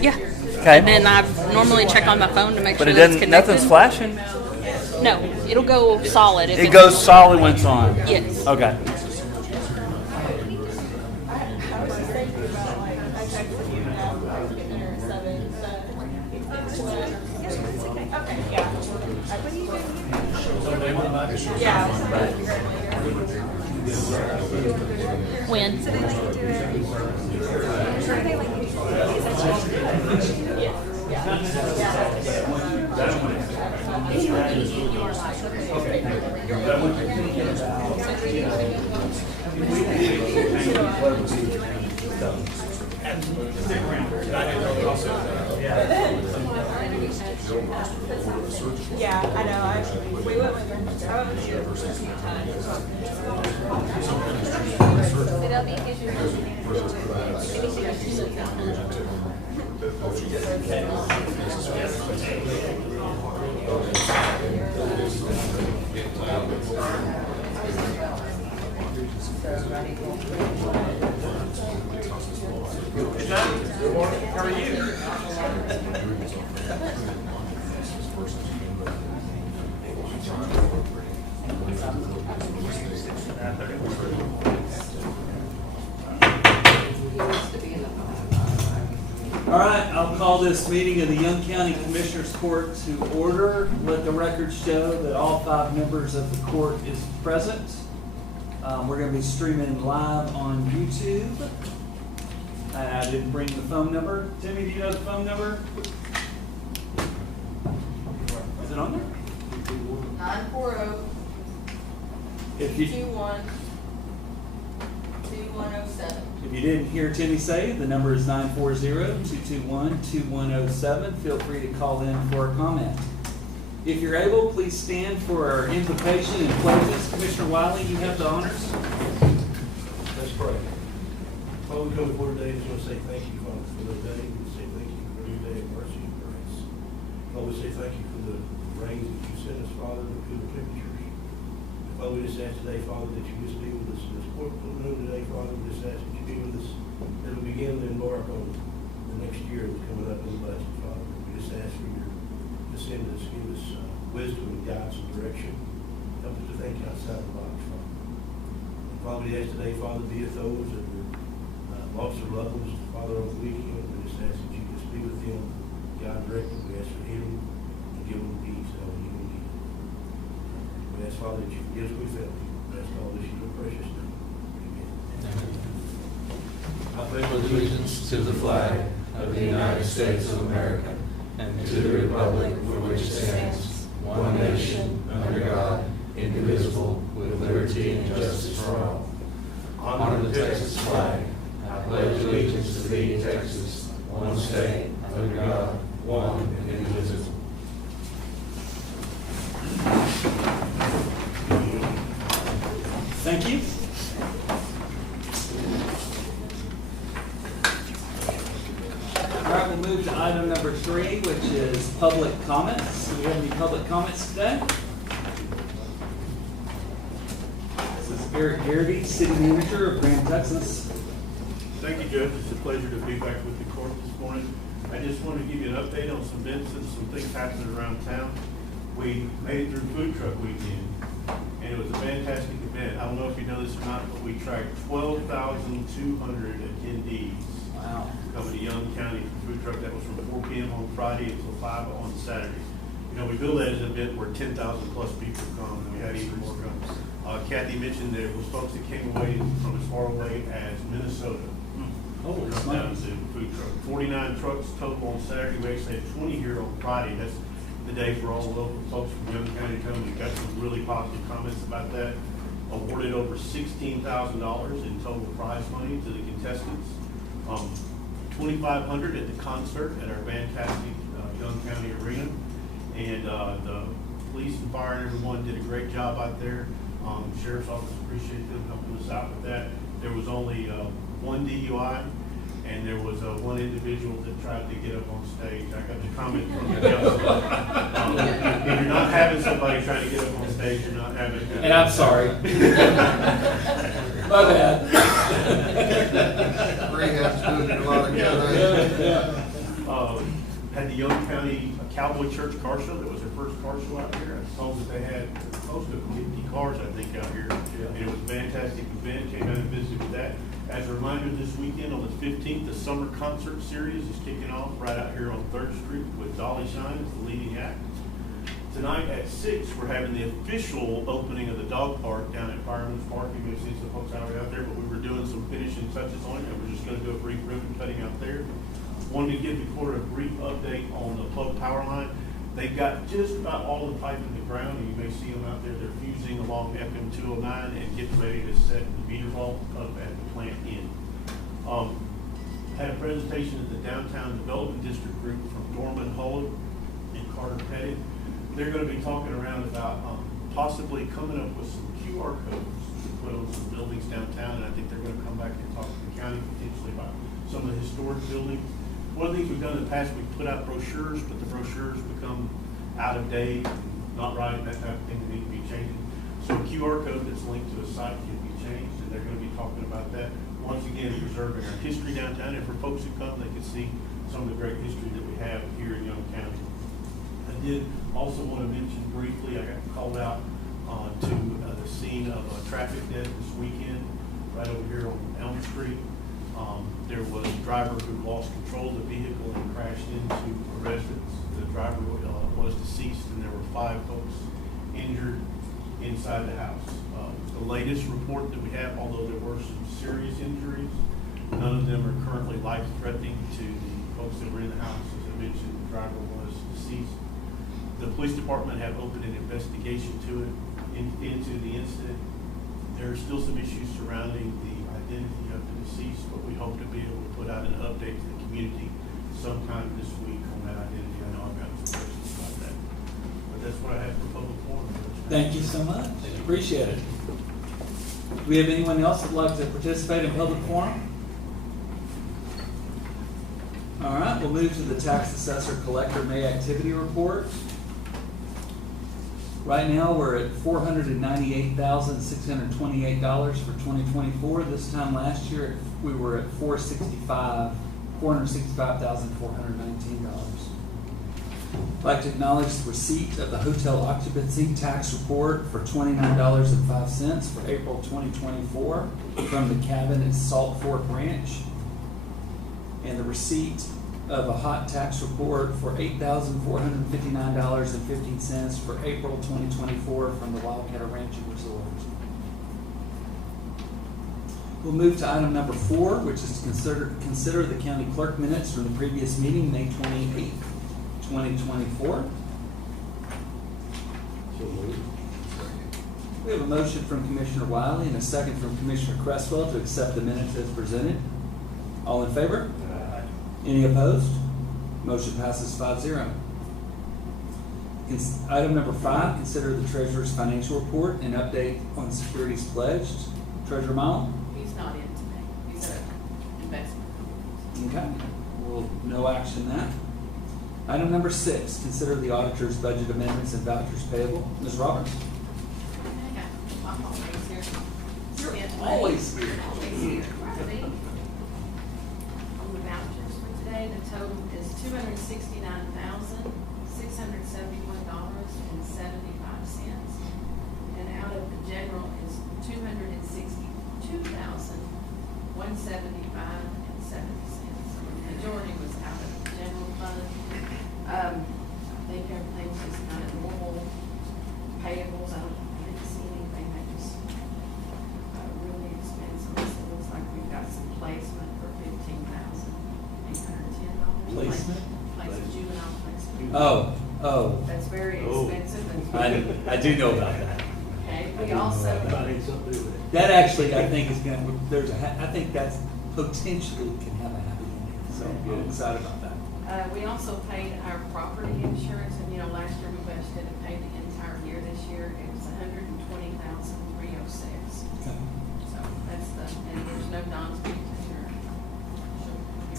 Yeah. Okay. And then I normally check on my phone to make But sure it that it's doesn't. connected. Nothing's flashing. No, it'll go solid. If It it's- goes solid when it's on. Yes. Okay. When? Yeah, I know. We went with her. I went with you a few Good morning. How are you? All right, I'll call this meeting of the Young County Commissioners Court to order. Let the record show that all 5 members of the court is present. We're going to be streaming live on YouTube. I didn't bring the phone number. Timmy, do you know the phone number? Is it on there? 940-221-2107. If you didn't hear Timmy say, the number is 940-221-2107. Feel free to call in for a comment. If you're able, please stand for our invocation and pledges. Commissioner Wiley, you have the honors. Let's pray. Father, we come before today, just want to say thank you, Father, for the day. We say thank you for a new day of mercy and grace. Father, we say thank you for the rains that you sent us, Father, the cooler temperatures. And Father, we just ask today, Father, that you just be with us in this courtroom today, Father. We just ask that you be with us as we begin to embark on the next year that's coming up in the budget, Father. We just ask for your descend us, give us wisdom and guidance and direction. Help us to think outside the box, Father. And Father, we ask today, Father, be with those that were lost their loved ones, Father, over the weekend. We just ask that you just be with them, God directly. We ask for healing and give them peace, all you can give. We ask, Father, that you forgive us we failed you. We ask all this in your precious name. Amen. I pledge allegiance to the flag of the United States of America and to the republic for which it stands, one nation, under God, indivisible, with liberty and justice for all. Honor the Texas flag. I pledge allegiance to thee, Texas, one state, under God, one and indivisible. Thank you. All right, we'll move to item number 3, which is public comments. Do we have any public comments today? This is Eric Garrity, City Manager of Grand Texas. Thank you, Judge. It's a pleasure to be back with the court this morning. I just wanted to give you an update on some events and some things happening around town. We made it through Food Truck Weekend, and it was a fantastic event. I don't know if you know this or not, but we tracked 12,200 attendees. Wow. Coming to Young County for Food Truck. That was from 4 p.m. on Friday until 5 on Saturday. You know, we built that as an event where 10,000 plus people come, and we had even more come. Kathy mentioned there was folks that came away from as far away as Minnesota. Holy That smokes. was a food truck. 49 trucks total on Saturday. We actually had 20 here on Friday. That's the day for all the local folks from Young County to come. We got some really positive comments about that. Awarded over $16,000 in total prize money to the contestants. $2,500 at the concert at our fantastic Young County Arena. And the police and fire and everyone did a great job out there. Sheriff's Office appreciated them helping us out with that. There was only one DUI, and there was one individual that tried to get up on stage. I got the comment from the council. If you're not having somebody trying to get up on stage, you're not having. And I'm sorry. My bad. Rehab's doing a lot of good. Yeah. Had the Young County Cowboy Church Car Show. That was their first car show out here. I told that they had close to 50 cars, I think, out here. And it was a fantastic event. Came out and visited with that. As a reminder, this weekend on the 15th, the summer concert series is kicking off right out here on 3rd Street with Dolly Shine as the leading act. Tonight at 6, we're having the official opening of the dog park down at Fireman's Park. You may have seen some folks out there, but we were doing some finishing touches on it, and we're just going to do a brief ribbon cutting out there. Wanted to give the court a brief update on the plug power line. They've got just about all the pipe in the ground, and you may see them out there. They're fusing along FM 209 and getting ready to set the meter vault up at the plant end. Had a presentation at the Downtown Development District group from Dorman Hull and Carter Pettit. They're going to be talking around about possibly coming up with some QR codes to put on some buildings downtown, and I think they're going to come back and talk to the county potentially about some of the historic buildings. One of the things we've done in the past, we've put out brochures, but the brochures become out of date, not right, that type of thing that need to be changed. So a QR code that's linked to a site can be changed, and they're going to be talking about that. Once again, preserving our history downtown, and for folks who come, they can see some of the great history that we have here in Young County. I did also want to mention briefly, I got called out to the scene of a traffic death this weekend, right over here on Elm Street. There was a driver who lost control of the vehicle and crashed into a residence. The driver was deceased, and there were 5 folks injured inside the house. The latest report that we have, although there were some serious injuries, none of them are currently life-threatening to the folks that were in the house. As I mentioned, the driver was deceased. The police department have opened an investigation into the incident. There are still some issues surrounding the identity of the deceased, but we hope to be able to put out an update to the community sometime this week on that identity. I know I've got some questions about that. But that's what I have for public forum. Thank you so much. Appreciate it. Do we have anyone else that'd like to participate in public forum? All right, we'll move to the tax assessor collector May activity report. Right now, we're at $498,628 for 2024. This time last year, we were at $465,419. I'd like to acknowledge the receipt of the hotel occupancy tax report for $29.05 for April 2024 from the cabin at Salt Fork Ranch, and the receipt of a hot tax report for $8,459.15 for April 2024 from the Wildcat Ranch and Resort. We'll move to item number 4, which is to consider the county clerk minutes from the previous meeting, May 28th, 2024. So moved. We have a motion from Commissioner Wiley and a second from Commissioner Cresswell to accept the minutes as presented. All in favor? Any opposed? Motion passes 5-0. Item number 5, consider the treasurer's financial report and update on securities pledged. Treasurer Mile? He's not in today. He's an investment. Okay. Well, no action that. Item number 6, consider the auditor's budget amendments and vouchers payable. Ms. Roberts? I'm always here. You're Stand always late. here. Always here. See? On the vouchers for today, the total is $269,671.75. And out of the general is $262,175.70. Majority was out of the general fund. I think everything's just kind of normal payables. I didn't see anything that was really expensive. So it looks like we've got some placement for $15,810. Placement? Juvenile placement. Oh. That's very expensive. I do know about that. Okay, we also, I need something to do with it. That actually, I think, is going to, I think that's potentially can have a happy ending. So I'm excited about that. we also paid our property insurance, and last year we budgeted and paid the entire year. This year it was $120,306. Okay. So that's and there's no non-speak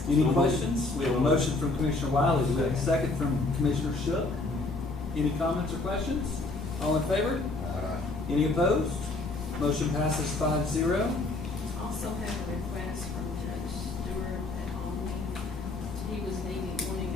Any questions? We have a motion from Commissioner Wiley. Do we have a second from Commissioner Shook? Any comments or questions? All in favor? Any opposed? Motion passes 5-0. Also have a request from Judge Stewart at Omni. He was wanting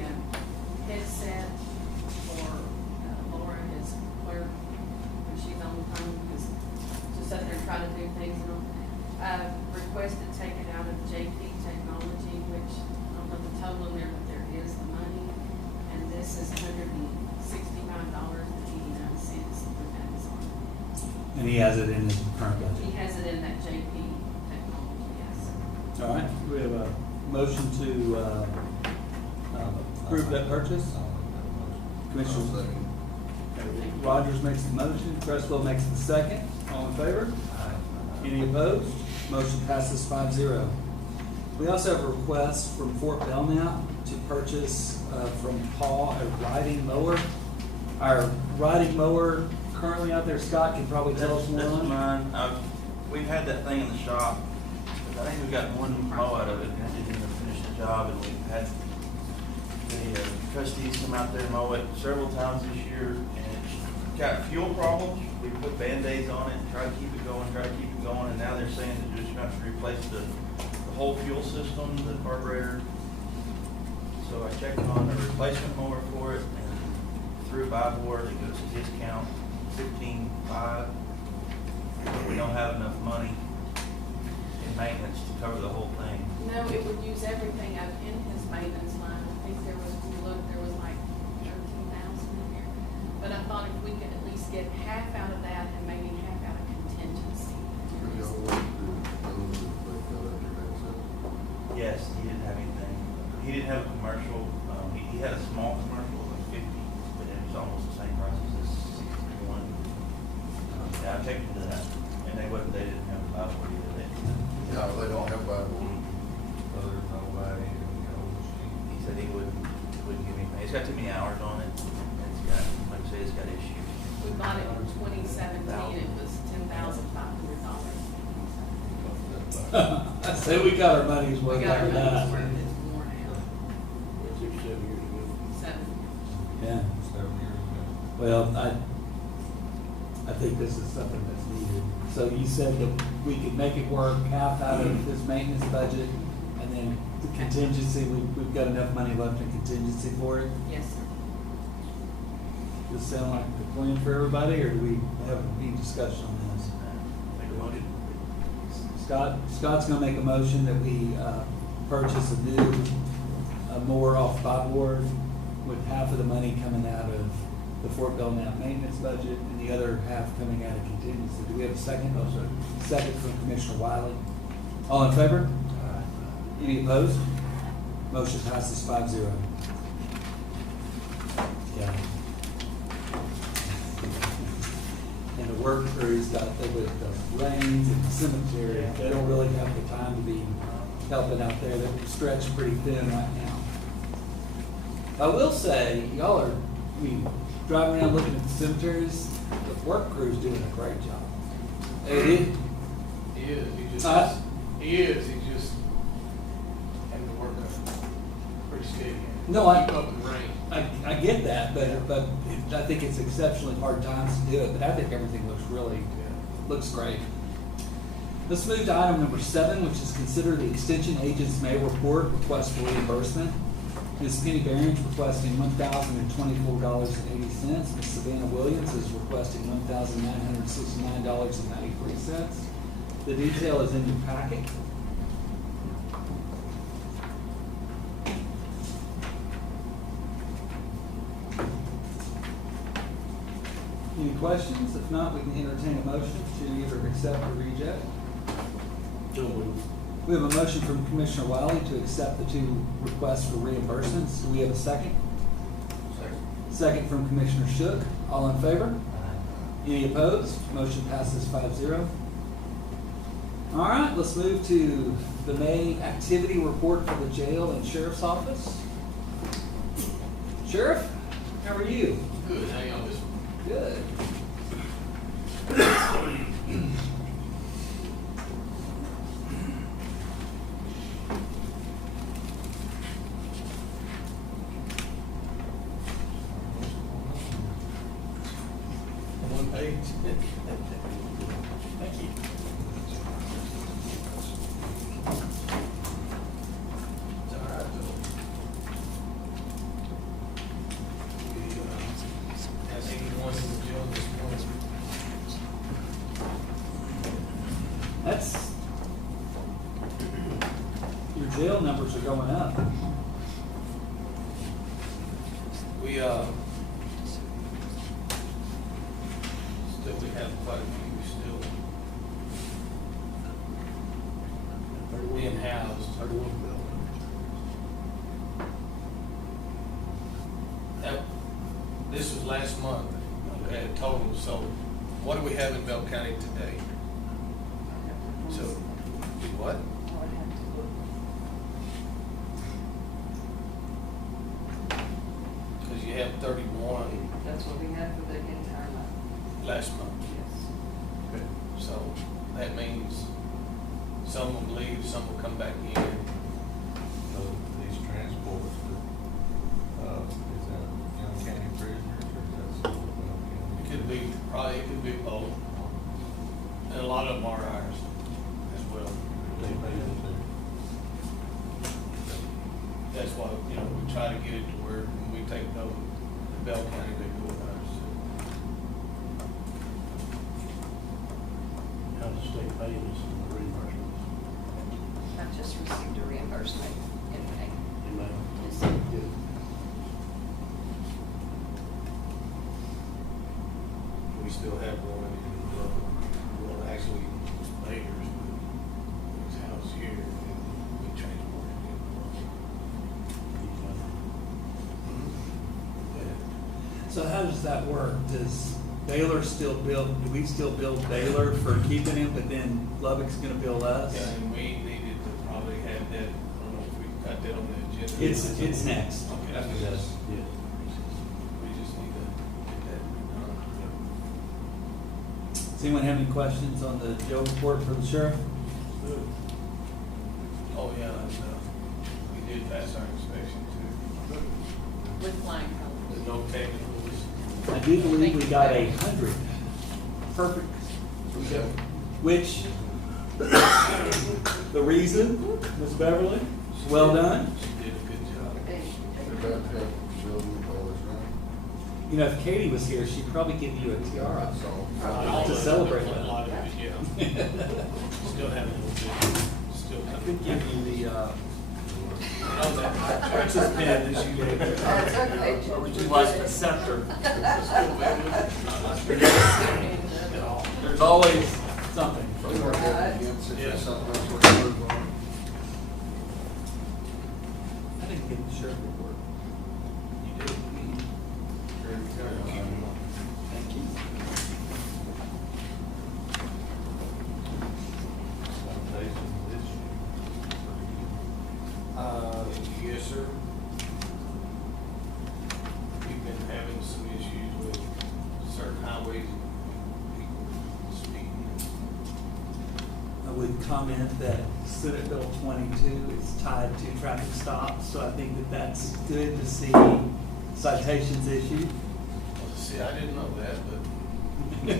this is $169.89 through Amazon. And he has it in his current He budget. has it in that JP Technology, yes. All right, we have a motion to approve that purchase. Commissioner Rogers makes the motion, Crestwell makes the second. All in favor? Any opposed? Motion passes 5-0. We also have a request from Fort Belknap to purchase from Paul a riding mower. Our riding mower currently out there, Scott can probably tell us more This is on it. mine. We've had that thing in the shop. I think we've got one mow out of it. We didn't even finish the job, and we've had the trustees come out there and mow it several times this year, and it's got fuel problems. We put Band-Aids on it and try to keep it going, and now they're saying that they're just going to have to replace the whole fuel system, the carburetor. So I checked on a replacement mower for it, and through Buy Board, it goes to discount $15,500. We don't have enough money in maintenance to cover the whole thing. No, it would use everything up in his maintenance line. I think there was, if you look, there was like 13,000 in here. But I thought if we could at least get half out of that and maybe half out of contingency. Yes, he didn't have anything. He didn't have a commercial. He had a small commercial of 50, but it was almost the same price as this 61. Yeah, I checked into that, and they didn't have a Bible either. No, they don't have Bible. He said he wouldn't give me anything. It's got too many hours on it. And it's got, like I say, it's got issues. We bought it in 2017, it was $10,500. I say we got our money's We worth got our after money's that. worth, it's worn out. 6 or 7 years ago. 7. Yeah, well, I think this is something that's needed. So you said that we could make it work, half out of this maintenance budget, and then the contingency, we've got enough money left in contingency for it? Yes, sir. Does this sound like a plan for everybody, or do we have any discussion on this? Make a motion. Scott's gonna make a motion that we purchase a new mower off Buy Board with half of the money coming out of the Fort Belknap maintenance budget and the other half coming out of contingency. Do we have a second? Second from Commissioner Wiley. All in favor? Any opposed? Motion passes 5-0. Yeah. And the work crews got, with the rains and the cemetery, they don't really have the time to be helping out there. They're stretched pretty thin right now. I will say, y'all are, driving around looking at the cemeteries, the work crew's doing a great job. It is. He is, he just having to work up pretty steady. No, Keep up the rain. I get that, but I think it's exceptionally hard times to do it, but I think everything looks great. Let's move to item number 7, which is consider the extension agent's May report request for reimbursement. Ms. Penny Behrens requesting $1,024.80. Ms. Savannah Williams is requesting $1,969.93. The detail is in your packet. Any questions? If not, we can entertain a motion to either accept or reject. So moved. We have a motion from Commissioner Wiley to accept the 2 requests for reimbursements. Do we have a second? Second from Commissioner Shook. All in favor? Any opposed? Motion passes 5-0. All right, let's move to the May activity report for the jail and sheriff's office. Sheriff, how are you? Good, hang on this one. Good. One page. Thank you. It's all right, though. Has anyone in the jail this morning? That's, your jail numbers are going up. We still, we have quite a few still in-house. 31 bill. That, this was last month, we had a total, so what do we have in Bell County today? So, what? Because you have 31 That's what we had for the entire month. last month. Yes. Okay. So that means some will leave, some will come back in. So these transports, is that Young County prisoners or is that still Bell County? It could be, probably, it could be both. And a lot of them are ours as well. They pay them too. That's why, you know, we try to get it to where when we take those, to Bell County, they go with ours too. How does the state pay us in the reimbursement? I just received a reimbursement in May. In May? Yes. Good. We still have one in, well, actually, it's Baker's, but his house here, and we transported it. Yeah. So how does that work? Does Baylor still do we still bill Baylor for keeping him, but then Lubbock's gonna bill us? Yeah, and we needed to probably have that, I don't know if we got that on the agenda. It's next. Okay, Yes. we just need to get that done. Does anyone have any questions on the jail report for the sheriff? Oh, yeah, and, we did pass our inspection too. With flying colors. There's no technicals. I do believe we got 100. Perfect. Which, the reason, Ms. Beverly, well done. She did a good job. You know, if Katie was here, she'd probably give you a tiara All to of it, celebrate a with. lot of it, yeah. Still have a little bit, still I have. could give you the, Oh, that. purchase pen that you gave me. Or would you like the scepter? There's always something. Yeah. I didn't get the sheriff report. You did. Thank you. Yes, sir. We've been having some issues with certain highways, people speeding. I would comment that Senate Bill 22 is tied to traffic stops, so I think that that's good to see citations issued. See, I didn't know that, but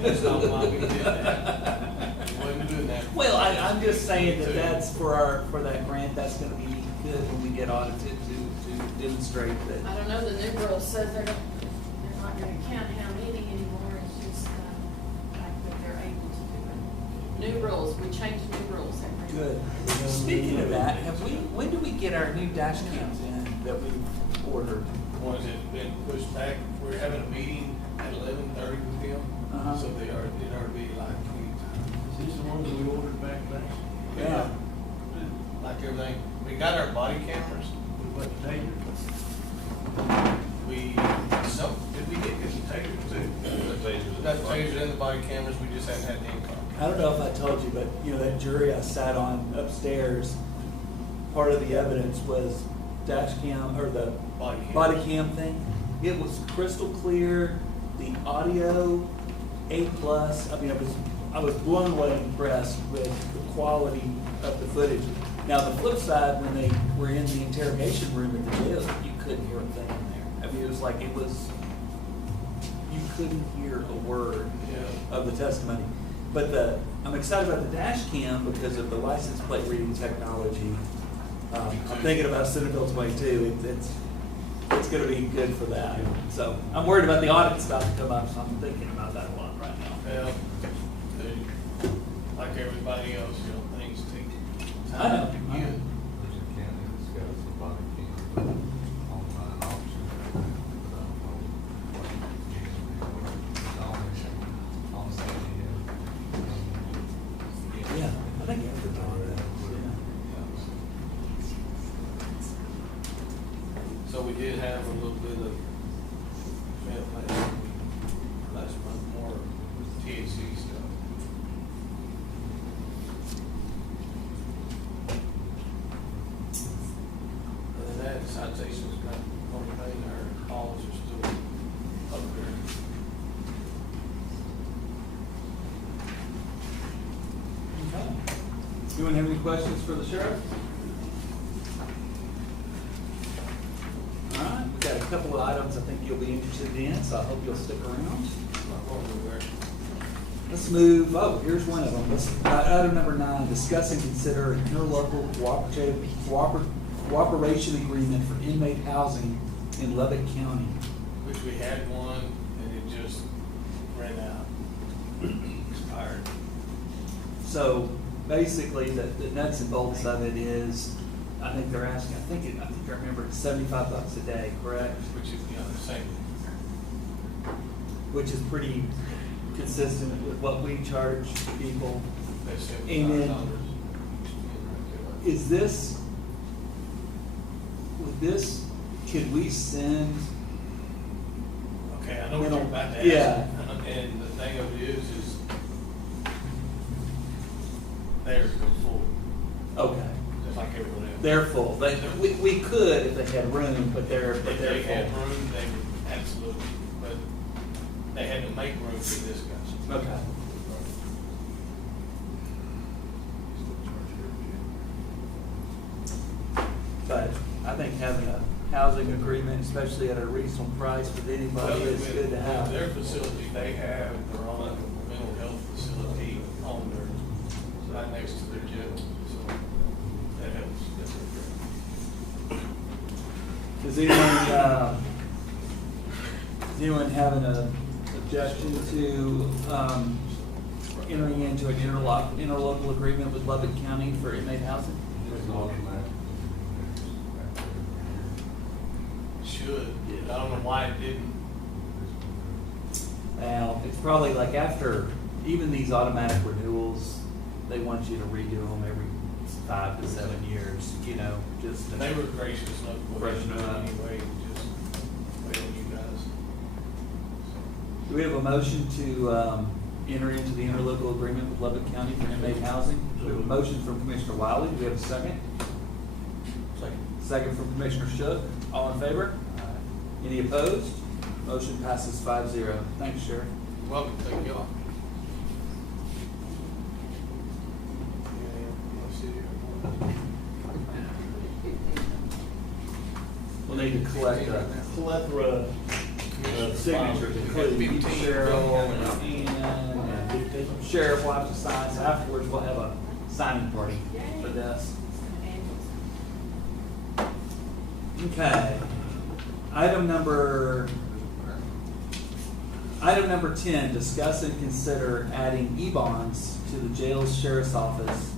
that's not why we did that. We wasn't doing that. Well, I'm just saying that that's for that grant, that's gonna be good when we get audited to demonstrate that. I don't know, the new rule says they're not gonna count how many anymore, it's just, the fact that they're able to do it. New rules, we changed new rules every. Good. Speaking of that, when do we get our new dash cams in that we ordered? Ones that have been pushed back, we're having a meeting at 11:30 with them, Uh-huh. so it ought to be like 20 times. Is this the one that we ordered back last? Yeah. Like everything, we got our body cameras, We went to Taylor. did we get the tasers too? We got the tasers and the body cameras, we just haven't had the income. I don't know if I told you, but you know, that jury I sat on upstairs, part of the evidence was dash cam, or the body cam thing. It was crystal clear, the audio, A+. I mean, I was blown away impressed with the quality of the footage. Now, the flip side, when they were in the interrogation room at the jail, you couldn't hear a thing in there. I mean, it was like, you couldn't hear a word of the testimony. But I'm excited about the dash cam because of the license plate reading technology. I'm thinking about Senate Bill 22. It's going to be good for that. So I'm worried about the audit stuff to come up, so I'm thinking about that a lot right now. Well, like everybody else, things take I know. time to get. There's a county that's got some body cams, online option. So we did have a little bit of, last month, more THC stuff. Other than that, citations got one thing, our calls are still up there. Okay. Anyone have any questions for the sheriff? All right, we've got a couple of items I think you'll be interested in, so I hope you'll stick around. Let's move, oh, here's one of them. Item number 9, discuss and consider an interlocal cooperation agreement for inmate housing in Lubbock County. Which we had one, and it just ran out, expired. So basically, the nuts and bolts of it is, I think they're asking, I think I remember it's $75 a day, correct? Which is, the same. Which is pretty consistent with what we charge people. That's And then- $75. Is this, with this, could we send, Okay, I know what you're about to ask. Yeah. And the thing of it is they're full, okay, just like everyone else. they're full. We could if they had room, but they're If they had full. room, they would absolutely, but they had to make room for this guy. Okay. But I think having a housing agreement, especially at a reasonable price with anybody, is good to have. Their facility, they have their own mental health facility on their, right next to their jail, so that helps. Does anyone have an objection to entering into an interlocal agreement with Lubbock County for inmate housing? Should, I don't know why it didn't. Well, it's probably like after, even these automatic renewals, they want you to redo them every 5 to 7 years, just. And they were gracious enough to go ahead and do it Freshen it up. anyway, just wait on you guys. Do we have a motion to enter into the interlocal agreement with Lubbock County for inmate housing? We have a motion from Commissioner Wiley. Do we have a second? Second from Commissioner Shook. All in favor? Any opposed? Motion passes 5-0. Thanks, Sheriff. You're welcome, thank y'all. We'll need to collect a plethora of signatures, including Cheryl and Sheriff will have to sign. So afterwards, we'll have a signing party for this. Okay. Item number 10, discuss and consider adding E-bonds to the jail's sheriff's office,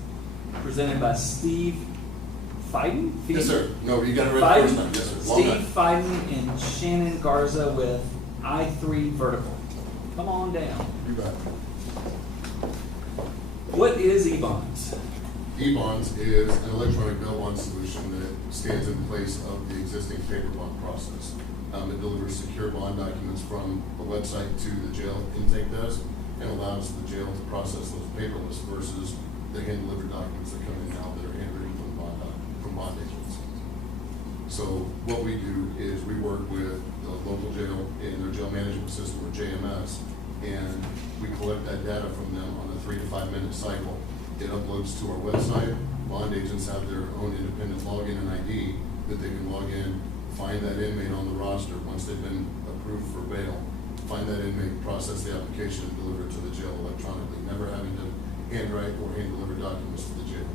presented by Steve Fiden? Yes, sir. No, you got it right the first time. Yes, sir. Long Steve time. Fiden and Shannon Garza with I3 Vertical. Come on down. You bet. What is E-bonds? E-bonds is an electronic bail bond solution that stands in place of the existing paper bond process. It delivers secure bond documents from the website to the jail intake desk and allows the jail to process those paperless versus the hand-delivered documents that come in now that are handwritten from bond agents. So what we do is we work with the local jail in their jail management system, or JMS, and we collect that data from them on a 3 to 5 minute cycle. It uploads to our website. Bond agents have their own independent login and ID that they can log in, find that inmate on the roster once they've been approved for bail, find that inmate, process the application, and deliver it to the jail electronically, never having to handwrite or hand-deliver documents to the jail.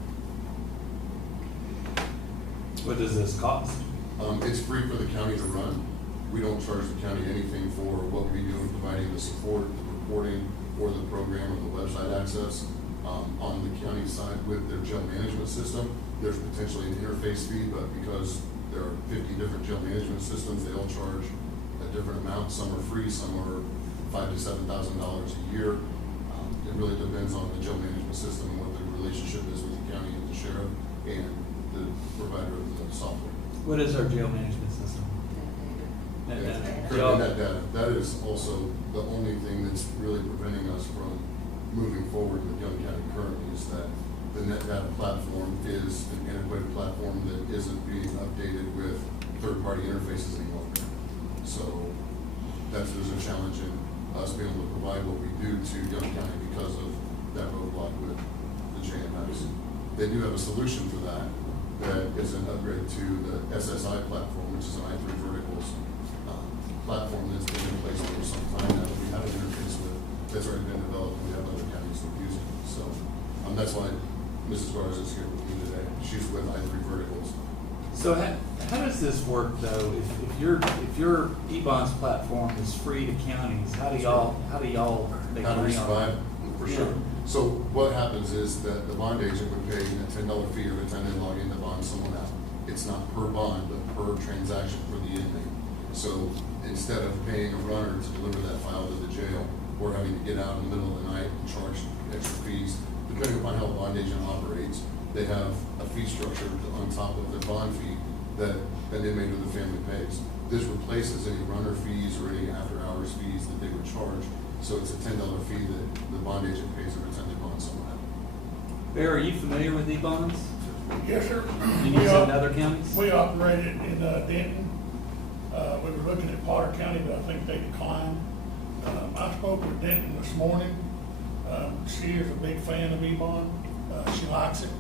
What does this cost? It's free for the county to run. We don't charge the county anything for what we do in providing the support, the reporting, or the program or the website access. On the county side with their jail management system, there's potentially an interface fee, but because there are 50 different jail management systems, they all charge a different amount. Some are free, some are $5,000 to $7,000 a year. It really depends on the jail management system and what the relationship is with the county and the sheriff and the provider of the software. What is our jail management system? currently net data. That is also the only thing that's really preventing us from moving forward with Young County currently, is that the net data platform is an antiquated platform that isn't being updated with third-party interfaces any longer. So there's a challenge in us being able to provide what we do to Young County because of that roadblock with the JMS. They do have a solution for that is an upgrade to the SSI platform, which is an i3 Verticals platform that's been in place for some time now that we have an interface with, that's already been developed, and we have other counties that use it. So that's why Mrs. Garza is here with me today. She's with i3 Verticals. So how does this work though? If your E-bonds platform is free to counties, how do y'all make How do we money on survive? it? For Yeah. sure. So what happens is that the bond agent would pay a $10 fee every time they log in to bond someone out. It's not per bond, but per transaction for the inmate. So instead of paying a runner to deliver that file to the jail, or having to get out in the middle of the night and charge extra fees, depending upon how the bond agent operates, they have a fee structure on top of the bond fee that an inmate or the family pays. This replaces any runner fees or any after-hours fees that they would charge. So it's a $10 fee that the bond agent pays every time they bond someone out. Bear, are you familiar with E-bonds? Yes, sir. You use it in other counties? We operated in Denton. We were looking at Potter County, but I think they declined. I spoke with Denton this morning. She is a big fan of E-bond. She likes it.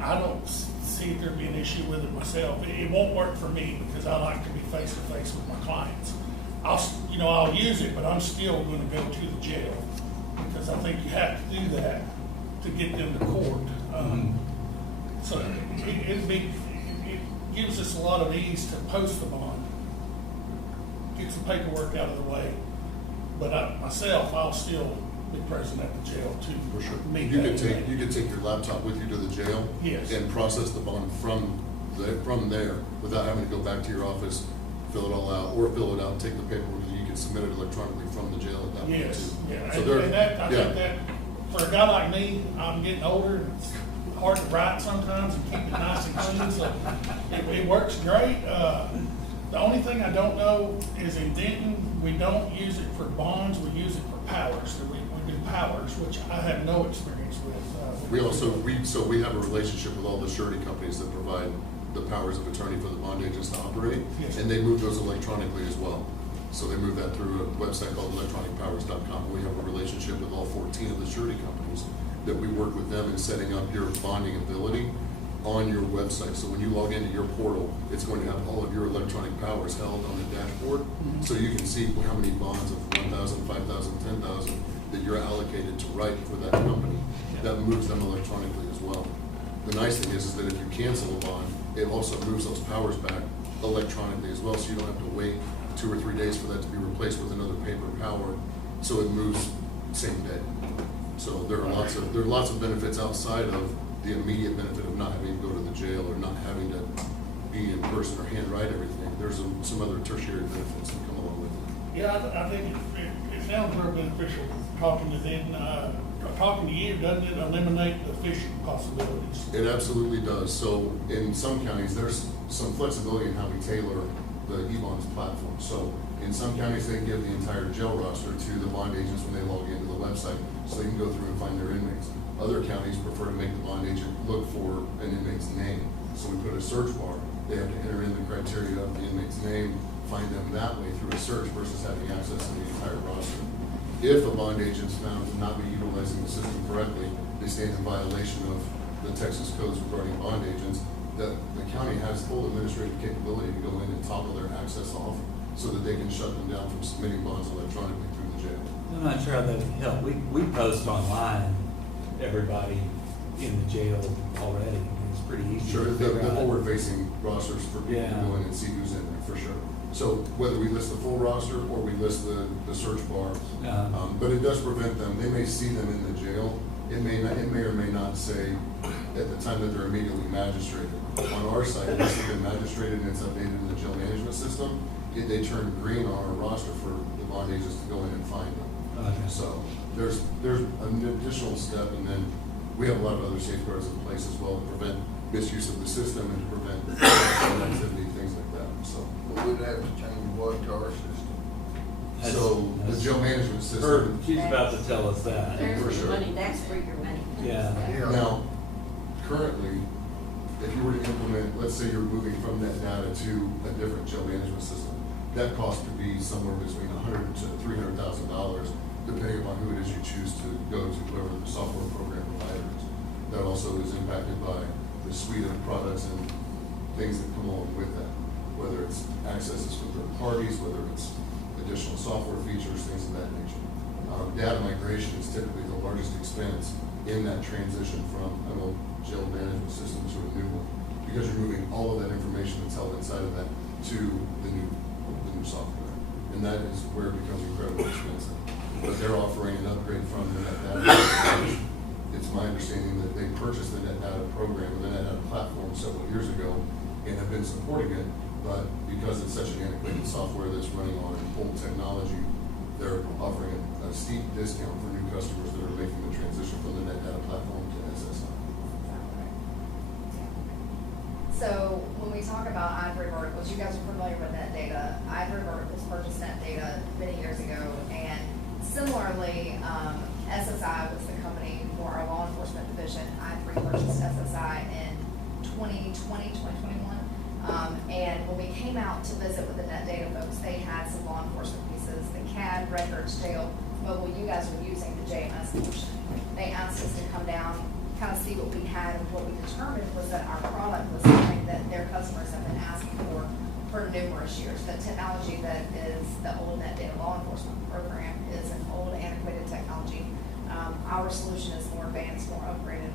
I don't see if there'd be an issue with it myself. It won't work for me because I like to be face to face with my clients. I'll use it, but I'm still going to go to the jail because I think you have to do that to get them to court. So it gives us a lot of ease to post the bond, get some paperwork out of the way. But I'll still be present at the jail too. For sure. Meet You that could inmate. take your laptop with you to the jail. Yes. And process the bond from there without having to go back to your office, fill it all out, or fill it out and take the paperwork. You can submit it electronically from the jail at that point too. Yes, yeah, So and there- I yeah. think that, for a guy like me, I'm getting older, it's hard to write sometimes and keep it nice and clean, so it works great. The only thing I don't know is in Denton, we don't use it for bonds, we use it for powers. So we do powers, which I have no experience with. We have a relationship with all the surety companies that provide the powers of attorney for the bond agents to operate, Yes. and they move those electronically as well. So they move that through a website called electronicpowers.com. We have a relationship with all 14 of the surety companies that we work with them in setting up your bonding ability on your website. So when you log into your portal, it's going to have all of your electronic powers held on the dashboard. So you can see how many bonds of 1,000, 5,000, 10,000 that you're allocated to write for that company. That moves them electronically as well. The nice thing is that if you cancel a bond, it also moves those powers back electronically as well, so you don't have to wait 2 or 3 days for that to be replaced with another paper power. So it moves same day. So there are lots of benefits outside of the immediate benefit of not having to go to the jail or not having to be in person or handwrite everything. There's some other tertiary benefits that come along with it. Yeah, I think it sounds real beneficial talking to them. Talking to you, doesn't it eliminate the phishing possibilities? It absolutely does. So in some counties, there's some flexibility in how we tailor the E-bonds platform. So in some counties, they give the entire jail roster to the bond agents when they log into the website, so they can go through and find their inmates. Other counties prefer to make the bond agent look for an inmate's name. So we put a search bar. They have to enter in the criteria of the inmate's name, find them that way through a search versus having access to the entire roster. If a bond agent's found to not be utilizing the system correctly, they stand in violation of the Texas codes regarding bond agents. The county has full administrative capability to go in and toggle their access off so that they can shut them down from submitting bonds electronically through the jail. I'm not sure how that would help. We post online everybody in the jail already. It's pretty easy Sure, to the figure out. forward-facing rosters for people to Yeah. go in and see who's in there, for sure. So whether we list the full roster or we list the search bar, but it does prevent them, they may see them in the jail. It may or may not say at the time that they're immediately magistrated. On our side, if it's been magistrated and it's updated in the jail management system, they turn green on our roster for the bond agents to go in and find them. Okay. So there's an additional step, and then we have a lot of other safeguards in place as well to prevent misuse of the system and to prevent activity, things like that. So we'd have to change what to our system? So the jail management system. She's about to tell us that. For There's sure. your money, that's where your money. Yeah. Yeah. Now, currently, if you were to implement, let's say you're moving from that data to a different jail management system, that cost could be somewhere between $100,000 to $300,000, depending upon who it is you choose to go to, whoever the software program provider is. That also is impacted by the suite of products and things that come along with that, whether it's accesses from third parties, whether it's additional software features, things of that nature. Data migration is typically the largest expense in that transition from an old jail management system to a new one, because you're moving all of that information that's held inside of that to the new software. And that is where it becomes incredibly expensive. But they're offering an upgrade from the NetData. It's my understanding that they purchased the NetData program, or the NetData platform several years ago, and have been supporting it, but because it's such an antiquated software that's running on old technology, they're offering a steep discount for new customers that are making the transition from the NetData platform to SSI. So when we talk about Ivory Verticals, you guys are familiar with NetData. Ivory Verticals purchased NetData many years ago, and similarly, SSI was the company for our law enforcement division. Ivory purchased SSI in 2020, 2021. And when we came out to visit with the NetData folks, they had some law enforcement pieces, the CAD, records, jail, mobile. You guys were using the JMS solution. They asked us to come down, kind of see what we had, and what we determined was that our product was something that their customers have been asking for numerous years. The technology that is the old NetData law enforcement program is an old antiquated technology. Our solution is more advanced, more upgraded,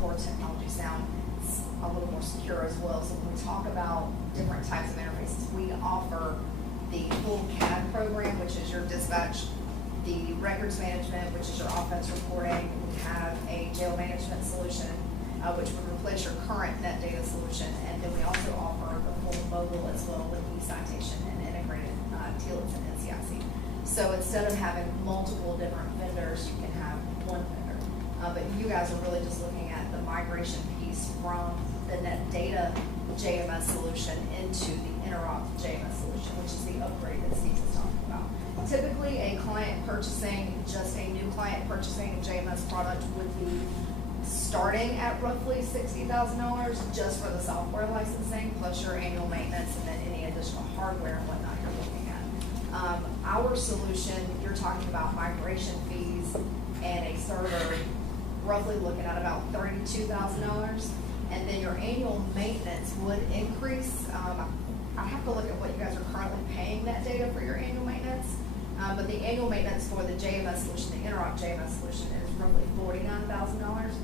more technology sound. It's a little more secure as well. So when we talk about different types of interfaces, we offer the full CAD program, which is your dispatch, the records management, which is your offense reporting. We have a jail management solution, which would replace your current NetData solution. And then we also offer the full mobile as well with e-citation and integrated TLIS and NCIC. So instead of having multiple different vendors, you can have one vendor. But you guys are really just looking at the migration piece from the NetData JMS solution into the Interop JMS solution, which is the upgrade that Steve was talking about. Typically, a client purchasing, just a new client purchasing a JMS product would be starting at roughly $60,000 just for the software licensing, plus your annual maintenance, and then any additional hardware and whatnot you're looking at. Our solution, you're talking about migration fees and a server, roughly looking at about $32,000. And then your annual maintenance would increase. I have to look at what you guys are currently paying NetData for your annual maintenance. But the annual maintenance for the JMS solution, the Interop JMS solution, is roughly $49,000.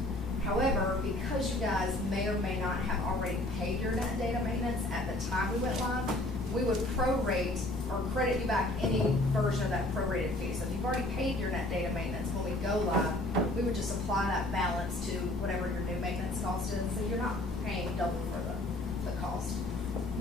However, because you guys may or may not have already paid your NetData maintenance at the time we went live, we would prorate or credit you back any version of that prorated fee. So if you've already paid your NetData maintenance, when we go live, we would just apply that balance to whatever your new maintenance cost is. So you're not paying double for the cost.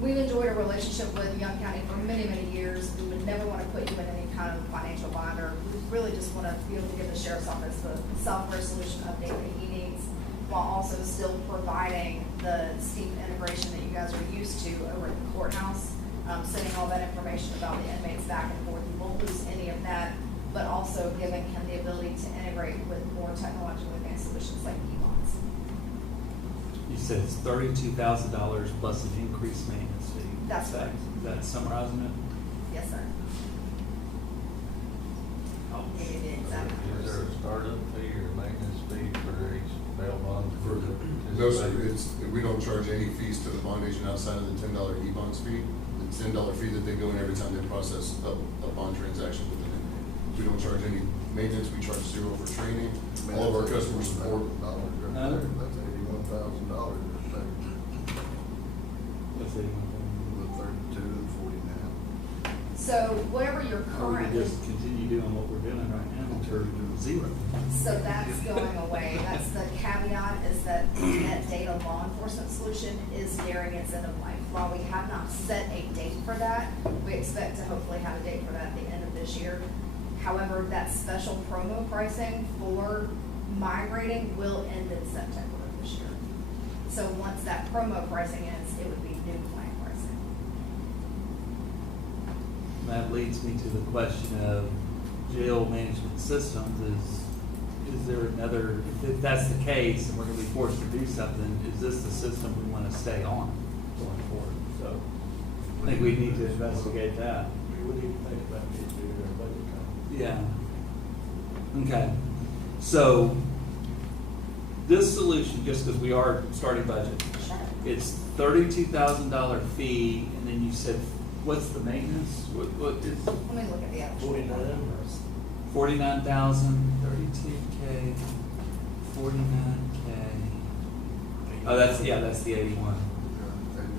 We've enjoyed a relationship with Young County for many, many years. We would never want to put you in any kind of financial binder. We really just want to be able to give the sheriff's office the software solution update that he needs, while also still providing the steep integration that you guys are used to over at the courthouse, sending all that information about the inmates back and forth. You won't lose any of that, but also giving him the ability to integrate with more technologically advanced solutions like e-bonds. You said it's $32,000 plus an increased maintenance fee. That's right. Is that summarizing it? Yes, sir. Give you the exact Is there numbers. a startup fee or maintenance fee for each bail bond? No, sir, we don't charge any fees to the bond agent outside of the $10 e-bonds fee. The $10 fee that they go in every time they process a bond transaction with an inmate. We don't charge any maintenance, we charge zero for training. All of our customer support. That's $81,000 right there. Let's see. The 32 and 49. So whatever your Or we current, can just continue doing what we're doing right now until zero. so that's going away. That's the caveat, is that the NetData law enforcement solution is nearing its end of life. While we have not set a date for that, we expect to hopefully have a date for that at the end of this year. However, that special promo pricing for migrating will end in September of this year. So once that promo pricing ends, it would be new plan pricing. that leads me to the question of jail management systems is there another, if that's the case and we're gonna be forced to do something, is this the system we wanna stay on going forward? So I think we need to investigate that. We need to think about this during our budget time. Yeah. Okay. So this solution, just because we are starting budget, it's $32,000 fee, and then you said, what's the maintenance? What is Let me look at the actual 49. numbers. 49,000, 32K, 49K. Oh, that's the 81. I think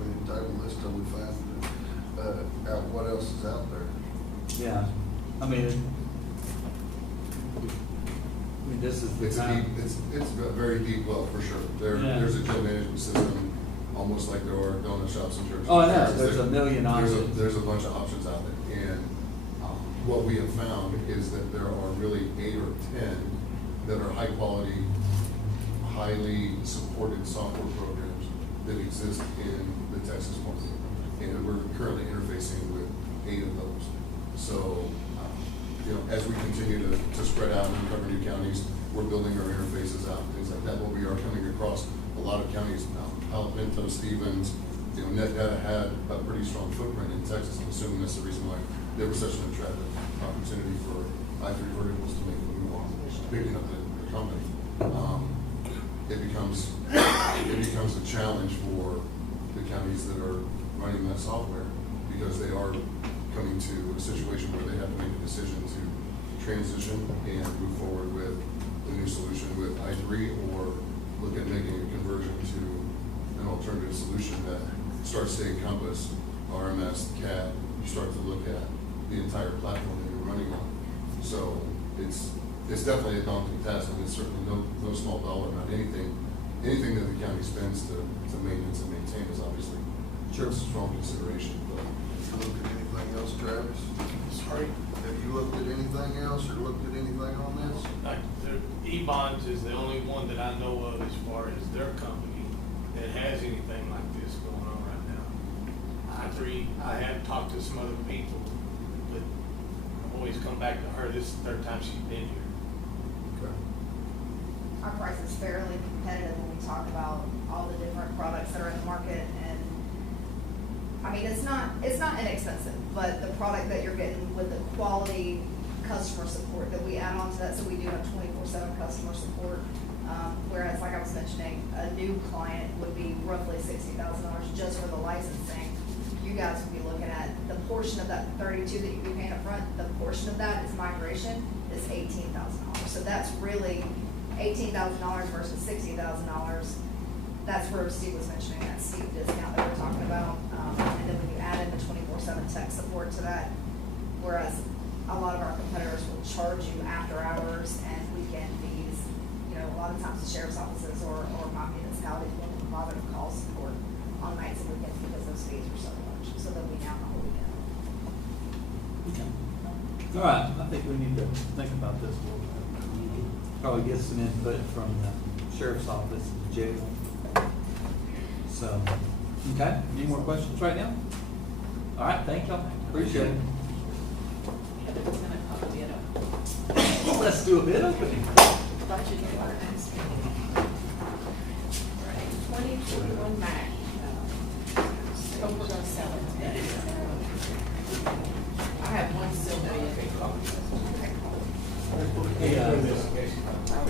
we need to table this till we find out what else is out there. Yeah. I mean, this is the It's a time. deep, it's a very deep well, for sure. Yeah. There's a jail management system, almost like there are donut shops and churches. Oh, I know. There's a million options. There's a bunch of options out there, and what we have found is that there are really 8 or 10 that are high quality, highly supported software programs that exist in the Texas market. And we're currently interfacing with 8 of those. So, as we continue to spread out and cover new counties, we're building our interfaces out and things like that. But we are coming across a lot of counties now. Palo Pinto, Stevens, NetData had a pretty strong footprint in Texas. I'm assuming that's the reason why they were such an attractive opportunity for I3 Verticals to make the move on picking up the company. It becomes a challenge for the counties that are running that software, because they are coming to a situation where they have to make a decision to transition and move forward with the new solution with I3, or look at making a conversion to an alternative solution that starts to encompass RMS, CAD. You start to look at the entire platform that you're running on. So it's definitely a daunting task, and it's certainly no small dollar amount. Anything that the county spends to maintenance and maintain is obviously a strong consideration. But Have you looked at anything else, Travis? Sorry? Have you looked at anything else or looked at anything on this? Like, the E-Bonds is the only one that I know of as far as their company that has anything like this going on right now. I have talked to some other people, but I've always come back to her. This is the third time she's been here. Okay. Our price is fairly competitive when we talk about all the different products that are in the market, and I mean, it's not inexpensive, but the product that you're getting with the quality customer support that we add on to that, so we do have 24/7 customer support. Whereas, like I was mentioning, a new client would be roughly $60,000 just for the licensing. You guys would be looking at the portion of that 32 that you'd be paying up front, the portion of that is migration, is $18,000. So that's really $18,000 versus $60,000. That's where Steve was mentioning that steep discount that we're talking about. And then when you add in the 24/7 tech support to that, whereas a lot of our competitors will charge you after hours and weekend fees. A lot of times the sheriff's offices or my municipalities won't even bother to call support on nights and weekends because those fees are so large. So they'll be down the whole weekend. Okay. All right, I think we need to think about this a little bit. Probably get some input from the sheriff's office and the jail. So, okay, any more questions right now? All right, thank y'all, appreciate it. Heather's gonna copy it up. Let's do a bid opening. Budget ordinance. Right, 2021 Mac. Hope we're gonna sell it today. I have one still bid.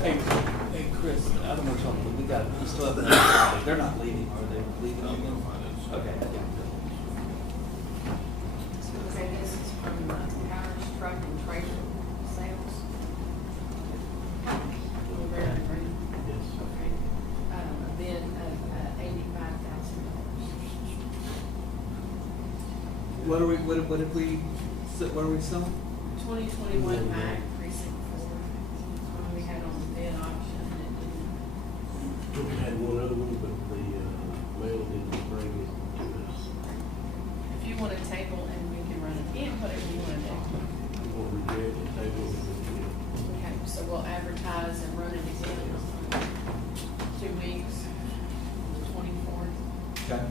Hey, Chris, I don't know something, we still have them, they're not leaving, are they leaving again? Okay. So this is from Powers Truck and Trailer Sales. Blueberry Green. Yes. Okay. A bid of $85,000. What are we selling? 2021 Mac Precinct 4. One we had on the bid auction and it didn't. We had one other one, but the mail didn't bring it to us. If you want a table and we can run it in, whatever you want to do. We'll reject the table and then Okay, so we'll advertise and run it again in 2 weeks, the 24th. Okay.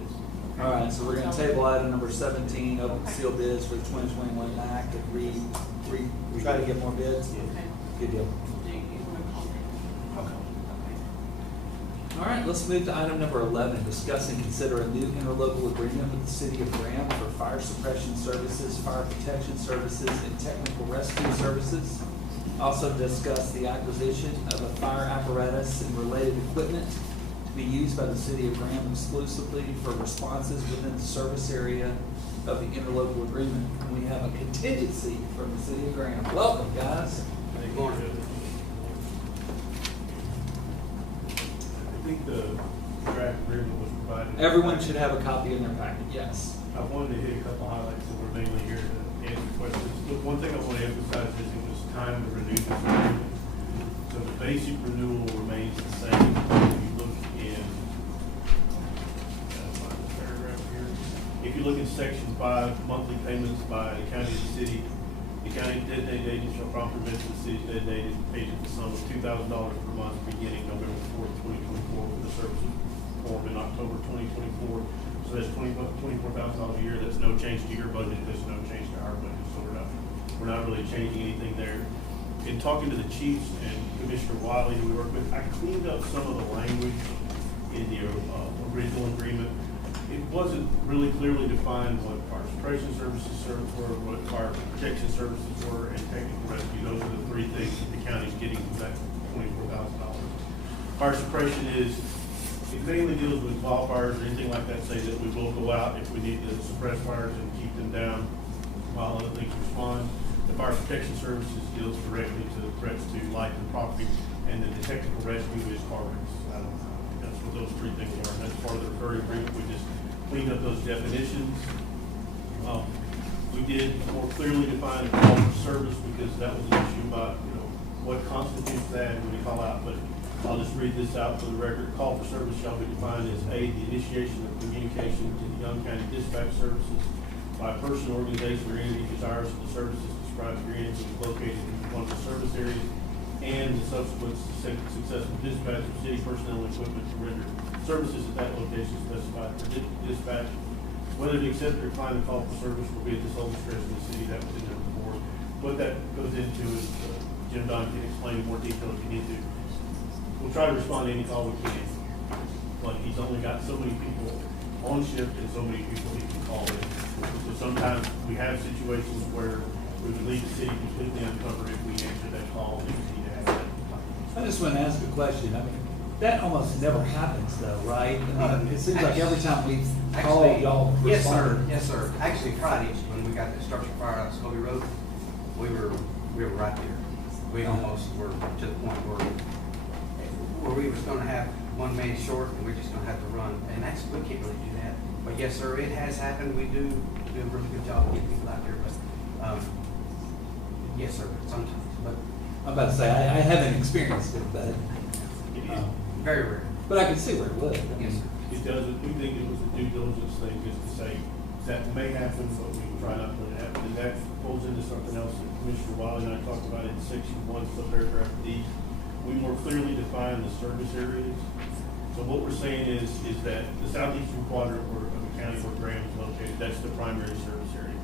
it's All right, so we're gonna table item number 17, open seal bids for the 2021 Mac, and try to get more bids. Okay. Good deal. Do you want to call them? Okay. Okay. All right, let's move to item number 11, discuss and consider a new interlocal agreement with the city of Graham for fire suppression services, fire protection services, and technical rescue services. Also discuss the acquisition of a fire apparatus and related equipment to be used by the city of Graham exclusively for responses within the service area of the interlocal agreement. And we have a contingency from the city of Graham. Welcome, guys. Good morning. I think the draft agreement was provided. Everyone should have a copy in their packet, yes. I wanted to hit a couple highlights that were mainly here to answer questions. Look, one thing I want to emphasize is it was time to renew this agreement. So the basic renewal remains the same. If you look in, find the paragraph here. If you look in section 5, monthly payments by the county and the city, the county designated agent shall prompt remit to the city's designated agent the sum of $2,000 per month beginning November 4th, 2024 for the services performed in October 2024. So that's $24,000 a year. That's no change to your budget. There's no change to our budget. So we're not really changing anything there. In talking to the chiefs and Commissioner Wiley, who we work with, I cleaned up some of the language in the original agreement. It wasn't really clearly defined what fire suppression services were, what fire protection services were, and technical rescue. Those are the three things that the county's getting from that $24,000. Fire suppression is, it mainly deals with wildfires or anything like that, say that we will go out if we need to suppress fires and keep them down while other things respond. The fire protection services deals directly to threats to life and property, and then the technical rescue is car wrecks. That's what those three things are, and that's part of the recurring agreement. We just cleaned up those definitions. We did more clearly define a call for service because that was an issue about, what constitutes that when we call out, but I'll just read this out for the record. Call for service shall be defined as A, the initiation of communication to the Young County Dispatch Services by a person, organization, or entity desirous of the services described herein to be located in one of the service areas, and the subsequent successful dispatch of city personnel and equipment to render services at that location specified for dispatch. Whether to accept or decline the call for service will be at the sole discretion of the city. That was in there before. What that goes into is, Jim Don can explain in more detail if you need to. We'll try to respond to any call we can, but he's only got so many people on shift and so many people he can call in. So sometimes we have situations where we would leave the city completely uncovered if we answer that call and we need to have that. I just want to ask a question. I mean, that almost never happens though, right? I mean, it seems like every time we call, y'all Yes, sir. respond. Yes, sir. Actually, Friday, when we got the structure fire out of Scobie Road, we were right there. We almost were to the point where we was gonna have one man short and we're just gonna have to run. And that's, we can't really do that. But yes, sir, it has happened. We do a really good job of getting people out there, but, yes, sir, sometimes, but. I'm about to say, I haven't experienced it, but, Very rare. but I can see where it would. Yes, sir. It doesn't, we think it was a due diligence thing just to say, that may happen, but we try not to let it happen. And that falls into something else that Commissioner Wiley and I talked about in section 1, subparagraph D. We more clearly define the service areas. So what we're saying is that the southeastern quadrant of the county where Graham is located, that's the primary service area.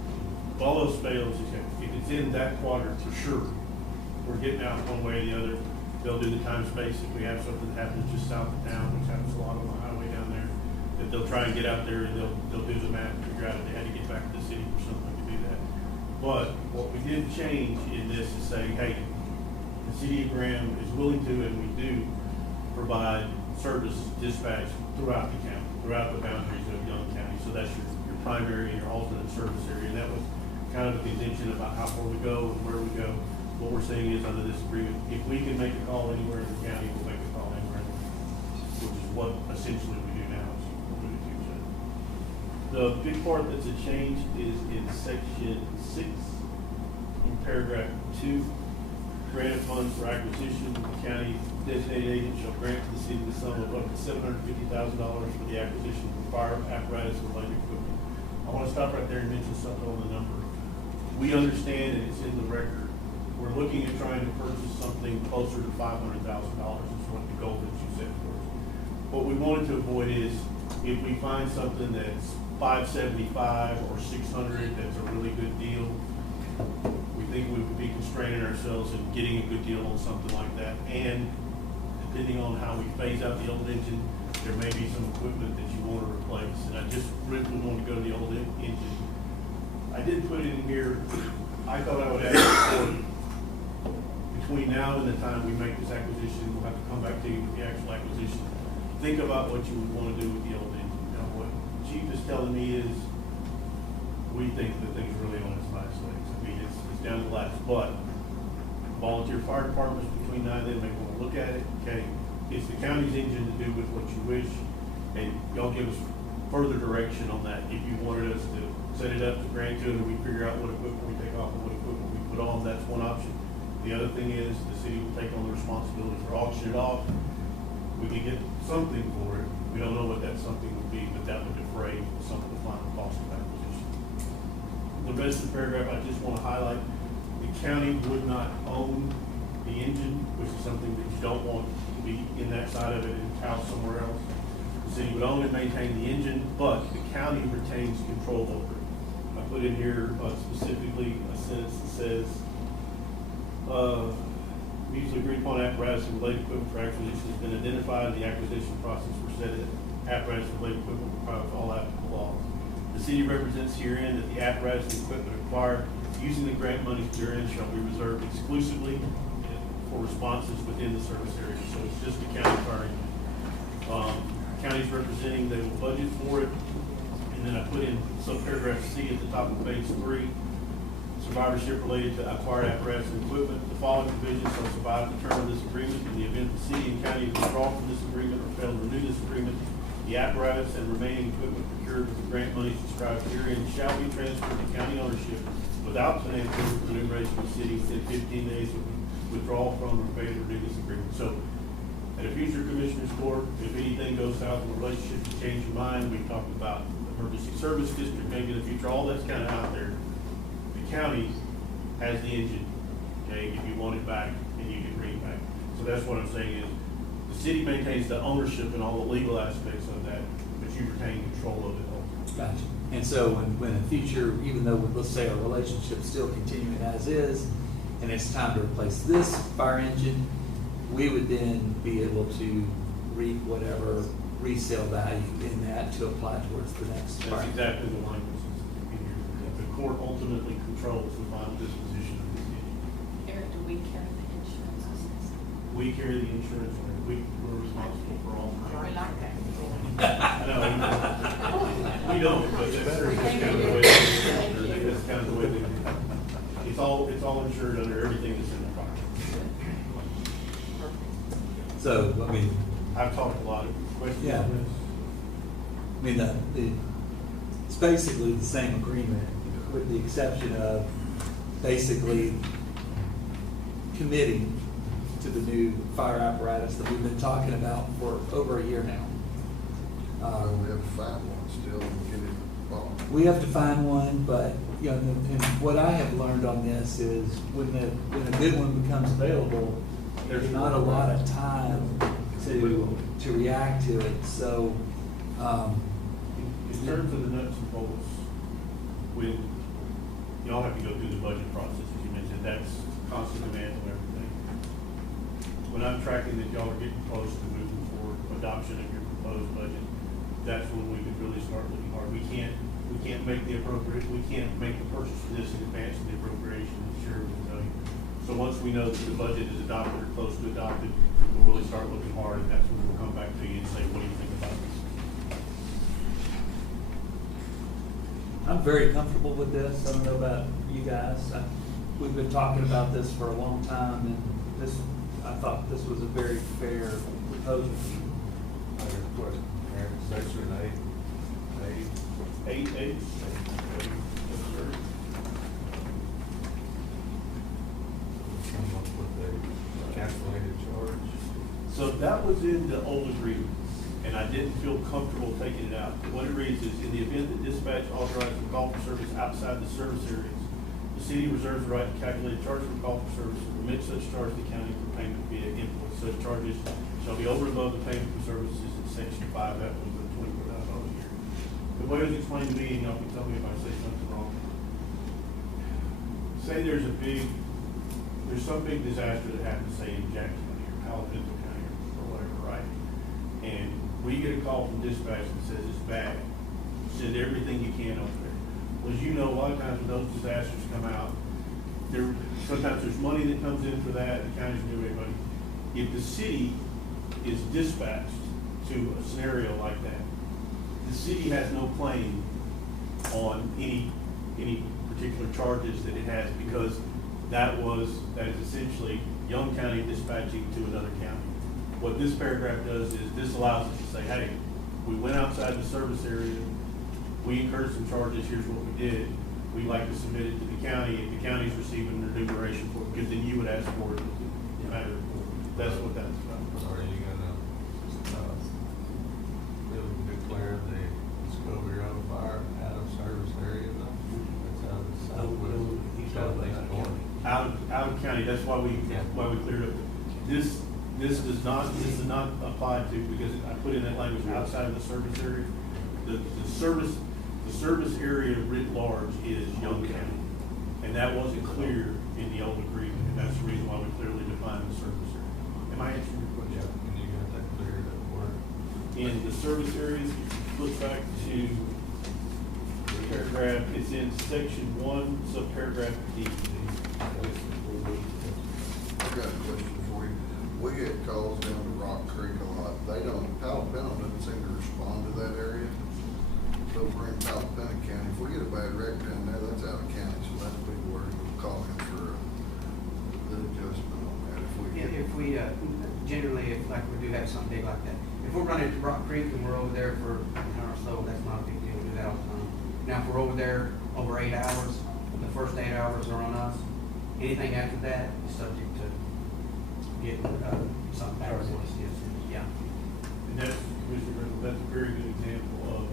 If all else fails, if it's in that quadrant, for sure, we're getting out one way or the other. They'll do the time space if we have something that happens just south of town, which happens a lot on the highway down there. That they'll try and get out there and they'll do the math and figure out if they had to get back to the city for something to do that. But what we did change in this is say, hey, the city of Graham is willing to, and we do, provide service dispatch throughout the county, throughout the boundaries of Young County. So that's your primary and your alternate service area. And that was kind of a contention about how far we go and where we go. What we're saying is under this agreement, if we can make a call anywhere in the county, we'll make a call anywhere, which is what essentially we do now. The big part that's a change is in section 6, in paragraph 2. Grant of funds for acquisition, the county designated agent shall grant to the city the sum of up to $750,000 for the acquisition of fire apparatus and related equipment. I want to stop right there and mention something on the number. We understand, and it's in the record, we're looking at trying to purchase something closer to $500,000 is what the goal that you set for us. What we wanted to avoid is If we find something that's $575 or $600, that's a really good deal, we think we would be constraining ourselves in getting a good deal on something like that. And depending on how we phase out the old engine, there may be some equipment that you want to replace. And I just really want to go to the old engine. I did put in here, I thought I would ask for, between now and the time we make this acquisition, we'll have to come back to you with the actual acquisition. Think about what you would want to do with the old engine. Now, what Chief is telling me is, we think the thing's really on its last legs. I mean, it's down to the last, but volunteer fire departments between now and then may want to look at it. Okay, it's the county's engine to do with what you wish, and y'all give us further direction on that. If you wanted us to set it up to grant to it, and we figure out what equipment we take off and what equipment we put on, that's one option. The other thing is, the city will take on the responsibility for auctioning it off. We can get something for it. We don't know what that something would be, but that would defray some of the final cost of acquisition. The rest of the paragraph, I just want to highlight, the county would not own the engine, which is something that you don't want to be in that side of it and housed somewhere else. The city would own and maintain the engine, but the county retains control over it. I put in here specifically a sentence that says, mutually agreed upon apparatus and related equipment for acquisition has been identified in the acquisition process for said apparatus and related equipment comply with all applicable laws. The city represents herein that the apparatus and equipment acquired using the grant monies herein shall be reserved exclusively for responses within the service area. So it's just the county fire engine. County's representing, they will budget for it. And then I put in subparagraph C at the top of page 3. Survivorship related to acquired apparatus and equipment. The following provisions shall survive the term of this agreement. In the event the city and county withdraw from this agreement or fail to renew this agreement, the apparatus and remaining equipment procured with the grant money described herein shall be transferred to county ownership without financial remuneration of the city within 15 days of withdrawal from or failure to renew this agreement. So, at a future commissioners court, if anything goes south in the relationship, you change your mind, we talked about emergency service district, maybe in the future, all that's kind of out there. County has the engine, okay, if you want it back and you can bring it back. So that's what I'm saying is, the city maintains the ownership and all the legal aspects of that, but you retain control of it all. Gotcha. And so when in the future, even though, let's say our relationship's still continuing as is, and it's time to replace this fire engine, we would then be able to reap whatever resale value in that to apply towards the next fire. That's exactly the language. The court ultimately controls the final disposition of this engine. Eric, do we carry the insurance on this? We carry the insurance, we're responsible for all. We like that. No, we don't, but that's kind of the way, that's kind of the way they, it's all insured under everything that's in the fire. So, I mean, I've talked a lot of questions Yeah. on this. I mean, it's basically the same agreement, with the exception of basically committing to the new fire apparatus that we've been talking about for over a year now. We have to find one still and get it bought. We have to find one, but, you know, and what I have learned on this is when a good one becomes available, there's not a lot of time to react to it, so, In terms of the nuts and bolts, when, y'all have to go through the budget process, as you mentioned, that's constant demand on everything. When I'm tracking that y'all are getting close to moving for adoption of your proposed budget, that's when we could really start looking hard. We can't make the purchase for this in advance of the appropriation, sure, we'll tell you. So once we know that the budget is adopted or close to adopted, we'll really start looking hard, and that's when we'll come back to you and say, what do you think about this? I'm very comfortable with this. I don't know about you guys. We've been talking about this for a long time, and I thought this was a very fair proposal. Section 8. 8. Calculated charge. So that was in the old agreement, and I didn't feel comfortable taking it out. What it reads is, in the event that dispatch authorizes the call for service outside the service areas, the city reserves the right to calculate a charge for call for service and remit such charge to the county for payment via invoice. Such charges shall be over and above the payment for services in section 5, that was the $24,000 way it was explained to me, and y'all can tell me if I say something wrong. Say there's some big disaster that happens, say in Jackson County or Palo Pinto County or whatever, right? And we get a call from dispatch that says it's bad, send everything you can over there. Well, as you know, a lot of times when those disasters come out, sometimes there's money that comes in for that, the counties do everybody. If the city is dispatched to a scenario like that, the city has no claim on any particular charges that it has, because that is essentially Young County dispatching to another county. What this paragraph does is this allows us to say, hey, we went outside the service area, we incurred some charges, here's what we did. We'd like to submit it to the county. If the county's receiving their enumeration for it, because then you would ask for it, no matter, that's what that's about. Are you gonna, declare the Scobie Road fire out of service area though? That's out of the southwest corner. Out of county, that's why we cleared up. This does not apply to, because I put in that language outside of the service area. The service area writ large is Young County. And that wasn't clear in the old agreement, and that's the reason why we clearly defined the service area. Am I answering your question? Yeah, and you got that cleared up where? In the service areas, look back to the paragraph, it's in section 1, subparagraph D. I've got a question for you. We get calls down to Rock Creek a lot. Palo Pinto doesn't seem to respond to that area. So we're in Palo Pinto County. If we get a bad wreck down there, that's out of county, so that's a big word. We'll call in for the adjustment on that. If we, generally, if like we do have something big like that, if we're running to Rock Creek and we're over there for an hour or so, that's not a big deal, we do that all the time. Now, if we're over there over 8 hours, the first 8 hours are on us. Anything after that is subject to getting, something back to us, yes, yeah. And that's, Commissioner Griffin, that's a very good example of.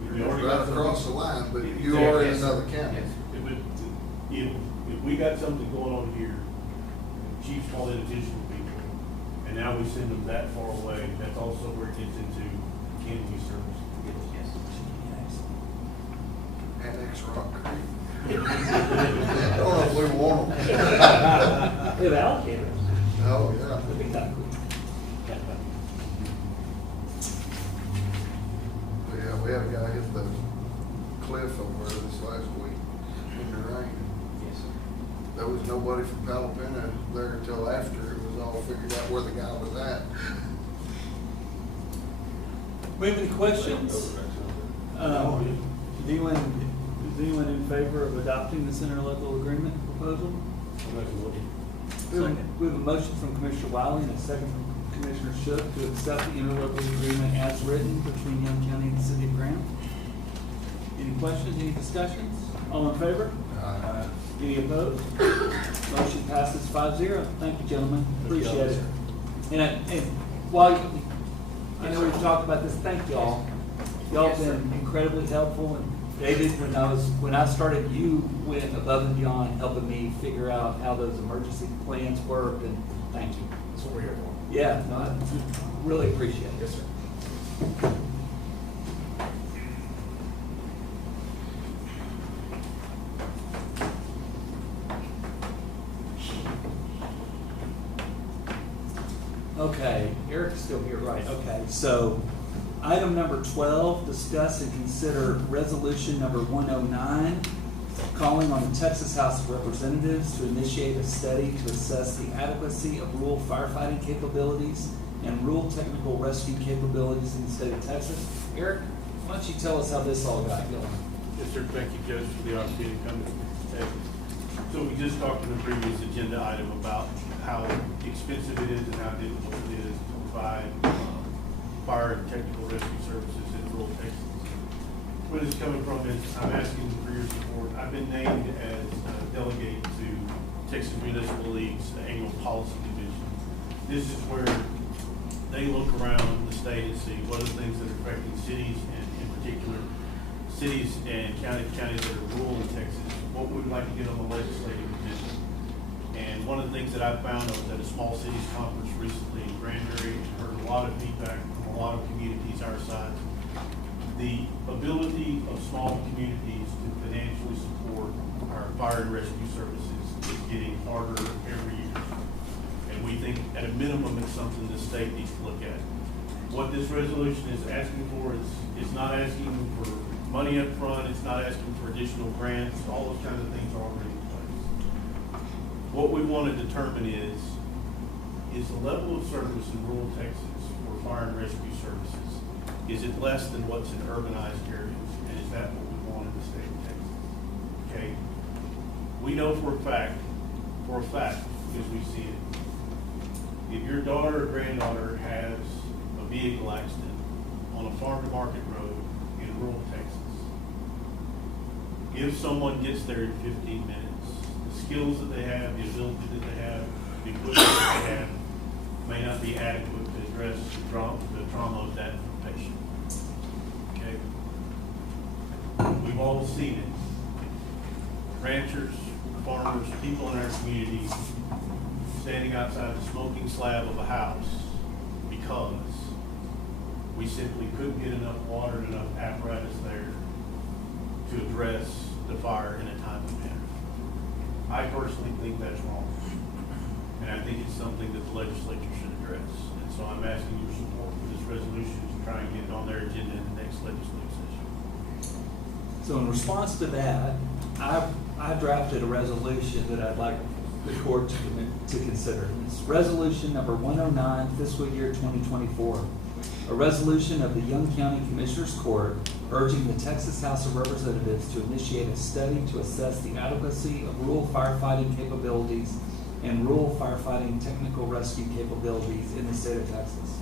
we You're already right got across the something- line, but Exactly. you are in Yes. another county. Yes. If we got something going on here, chiefs call in additional people, and now we send them that far away, that's also where it gets into, can we service? Yes. Annex Rock Creek. I don't know if we want them. They've allocated. Oh, yeah. That'd be kind of cool. Yeah, we had a guy hit the cliff over there this last week in the rain. Yes. There was nobody from Palo Pinto there until after it was all figured out where the guy was at. We have any questions? Is anyone in favor of adopting this interlocal agreement proposal? We have a motion from Commissioner Wiley and a second from Commissioner Shook to accept the interlocal agreement as written between Young County and the City of Graham. Any questions, any discussions? All in favor? Any opposed? Motion passes 5-0. Thank you, gentlemen. Appreciate it. And while I know we've talked about this, thank y'all. Y'all have been incredibly helpful. And David, when I started, you went above and beyond helping me figure out how those emergency plans worked, and thank you. That's what we're here for. Yeah, no, I really appreciate it. Yes, sir. Okay, Eric's still here, right? Okay, so item number 12, discuss and consider resolution number 109, calling on the Texas House of Representatives to initiate a study to assess the adequacy of rural firefighting capabilities and rural technical rescue capabilities in the state of Texas. Eric, why don't you tell us how this all got going? Yes, sir. Thank you, Judge, for the opportunity to come today. So we just talked in the previous agenda item about how expensive it is and how difficult it is to provide fire and technical rescue services in rural Texas. Where this is coming from is I'm asking for your support. I've been named as delegate to Texas Municipal League's annual policy division. This is where they look around the state and see what are the things that are affecting cities, and in particular, cities and counties that are rural in Texas, what we would like to get on the legislative agenda. And one of the things that I found, I was at a small cities conference recently in Granbury, and heard a lot of feedback from a lot of communities our side. the ability of small communities to financially support our fire and rescue services is getting harder every year. And we think at a minimum, it's something the state needs to look at. What this resolution is asking for is, it's not asking for money up front. It's not asking for additional grants, all those kinds of things are already in place. What we want to determine is the level of service in rural Texas for fire and rescue services, is it less than what's in urbanized areas? And is that what we want in the state of Texas? Okay? We know for a fact, because we see it, if your daughter or granddaughter has a vehicle accident on a farm to market road in rural Texas, if someone gets there in 15 minutes, the skills that they have, the ability that they have, the equipment that they have, may not be adequate to address the trauma of that patient. Okay? We've all seen it. Ranchers, farmers, people in our community standing outside the smoking slab of a house because we simply couldn't get enough water and enough apparatus there to address the fire in a timely manner. I personally think that's wrong. And I think it's something that the legislature should address. And so I'm asking your support for this resolution to try and get it on their agenda in the next legislative session. So in response to that, I drafted a resolution that I'd like the court to consider. It's resolution number 109, fiscal year 2024. A resolution of the Young County Commissioners Court urging the Texas House of Representatives to initiate a study to assess the adequacy of rural firefighting capabilities and rural firefighting technical rescue capabilities in the state of Texas.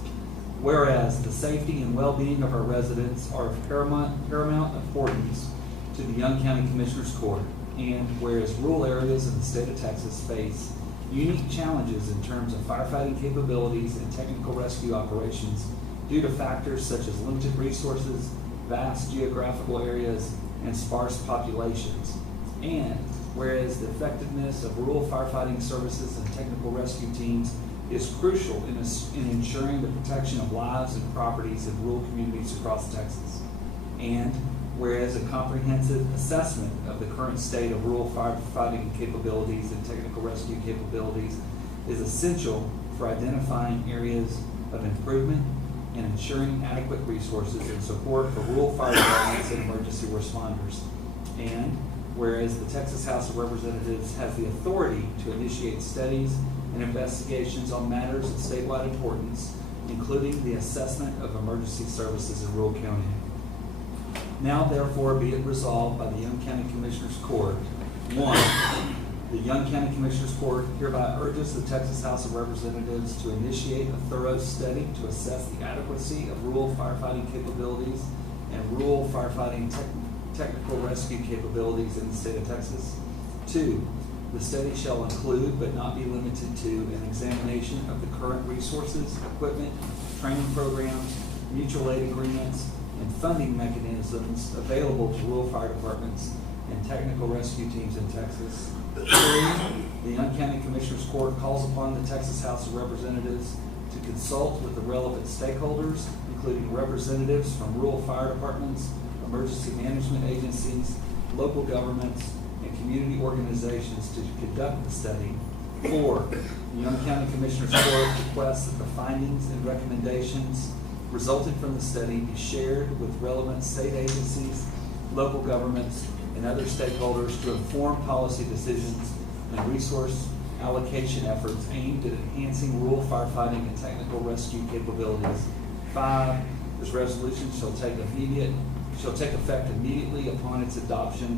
Whereas the safety and well-being of our residents are of paramount importance to the Young County Commissioners Court, and whereas rural areas in the state of Texas face unique challenges in terms of firefighting capabilities and technical rescue operations due to factors such as limited resources, vast geographical areas, and sparse populations, and whereas the effectiveness of rural firefighting services and technical rescue teams is crucial in ensuring the protection of lives and properties in rural communities across Texas. And whereas a comprehensive assessment of the current state of rural firefighting capabilities and technical rescue capabilities is essential for identifying areas of improvement and ensuring adequate resources and support for rural fire departments and emergency responders. And whereas the Texas House of Representatives has the authority to initiate studies and investigations on matters of statewide importance, including the assessment of emergency services in rural county. Now therefore be it resolved by the Young County Commissioners Court. 1, the Young County Commissioners Court hereby urges the Texas House of Representatives to initiate a thorough study to assess the adequacy of rural firefighting capabilities and rural firefighting technical rescue capabilities in the state of Texas. 2, the study shall include, but not be limited to, an examination of the current resources, equipment, training programs, mutual aid agreements, and funding mechanisms available to rural fire departments and technical rescue teams in Texas. 3, the Young County Commissioners Court calls upon the Texas House of Representatives to consult with the relevant stakeholders, including representatives from rural fire departments, emergency management agencies, local governments, and community organizations to conduct the study. 4, the Young County Commissioners Court requests that the findings and recommendations resulting from the study be shared with relevant state agencies, local governments, and other stakeholders to inform policy decisions and resource allocation efforts aimed at enhancing rural firefighting and technical rescue capabilities. 5, this resolution shall take effect immediately upon its adopted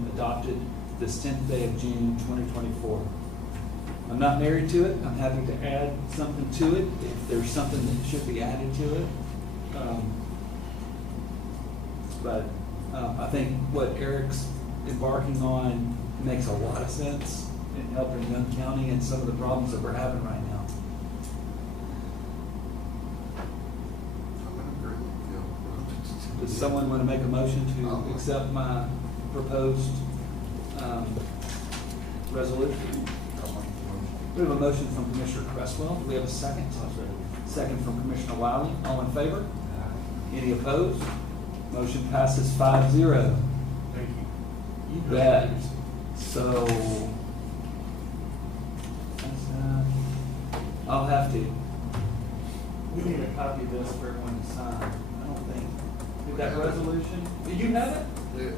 this 10th day of June 2024. I'm not married to it. I'm happy to add something to it if there's something that should be added to it. I think what Eric's embarking on makes a lot of sense in helping Young County and some of the problems that we're having right now. I'm in agreement, yeah. Does someone want to make a motion to accept my proposed resolution? We have a motion from Commissioner Cresswell. Do we have a second? Second from Commissioner Wiley. All in favor? Any opposed? Motion passes 5-0. Thank you. You bet. So, I'll have to. We need a copy of this for everyone to sign. I don't think. Is that resolution? Do you have it? Yeah,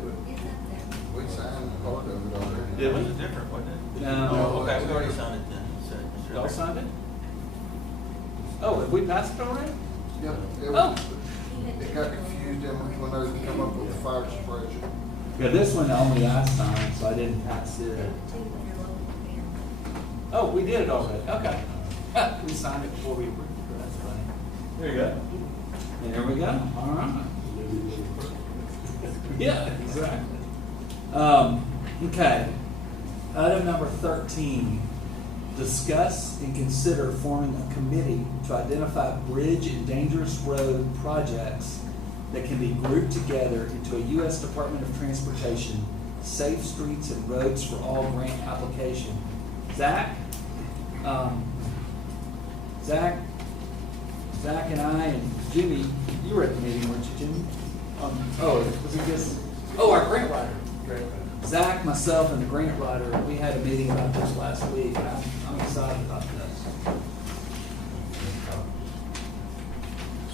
we signed part of it already. It was different, wasn't it? No. Oh, okay, we already signed it then. So- Y'all signed it? Oh, have we passed it already? Yeah, Oh. it got confused when they come up with the fire suppression. Yeah, this one only I signed, so I didn't pass it. Oh, we did it already, okay. We signed it before we approved it, that's funny. There you go. And there we go, all right. Yeah, exactly. Okay. Item number 13, discuss and consider forming a committee to identify bridge and dangerous road projects that can be grouped together into a U.S. Department of Transportation Safe Streets and Roads for All grant application. Zach and I and Jimmy, you were at the meeting, weren't you, Jimmy? Was it just, our grant writer. Zach, myself, and the grant writer, we had a meeting about this last week, and I'm excited about this.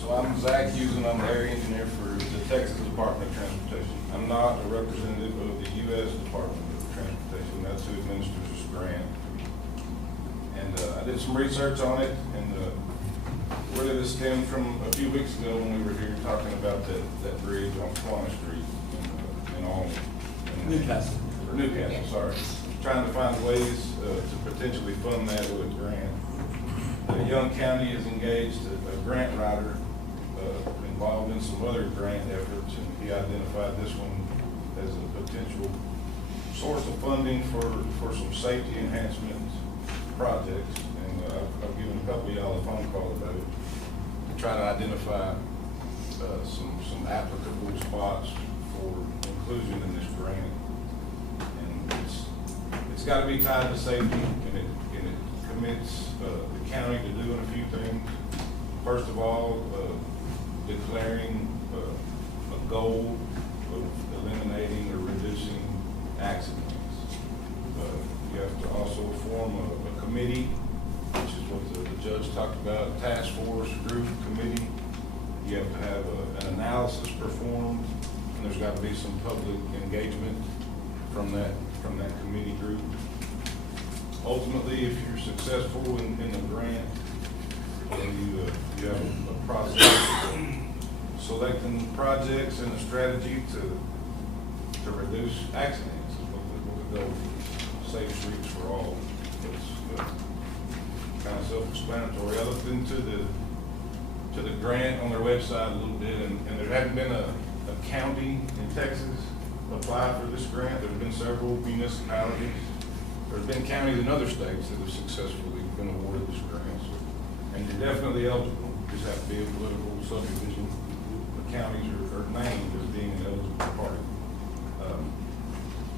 So I'm Zach Hughes, and I'm the area engineer for the Texas Department of Transportation. I'm not a representative of the U.S. Department of Transportation. That's who administers this grant. And I did some research on it, and really this stemmed from a few weeks ago when we were here talking about that bridge on Swan Street in Albany. Newcastle. Or Newcastle, sorry. Trying to find ways to potentially fund that with a grant. Young County has engaged a grant writer involved in some other grant efforts, and he identified this one as a potential source of funding for some safety enhancement projects. And I've given a couple of y'all a phone call about it to try to identify some applicable spots for inclusion in this grant. And it's got to be tied to safety, and it commits the county to doing a few things. First of all, declaring a goal of eliminating or reducing accidents. You have to also form a committee, which is what the judge talked about, task force, group, committee. You have to have an analysis performed, and there's got to be some public engagement from that committee group. Ultimately, if you're successful in the grant, then you have a process selecting projects and a strategy to reduce accidents. What the goal is. Safe streets for all. It's kind of self-explanatory. I looked into the grant on their website a little bit, and there hadn't been a county in Texas apply for this grant. There have been several municipalities. There's been counties in other states that have successfully been awarded this grant. So, and you're definitely eligible. You just have to be a political subdivision. The counties are named as being an eligible party.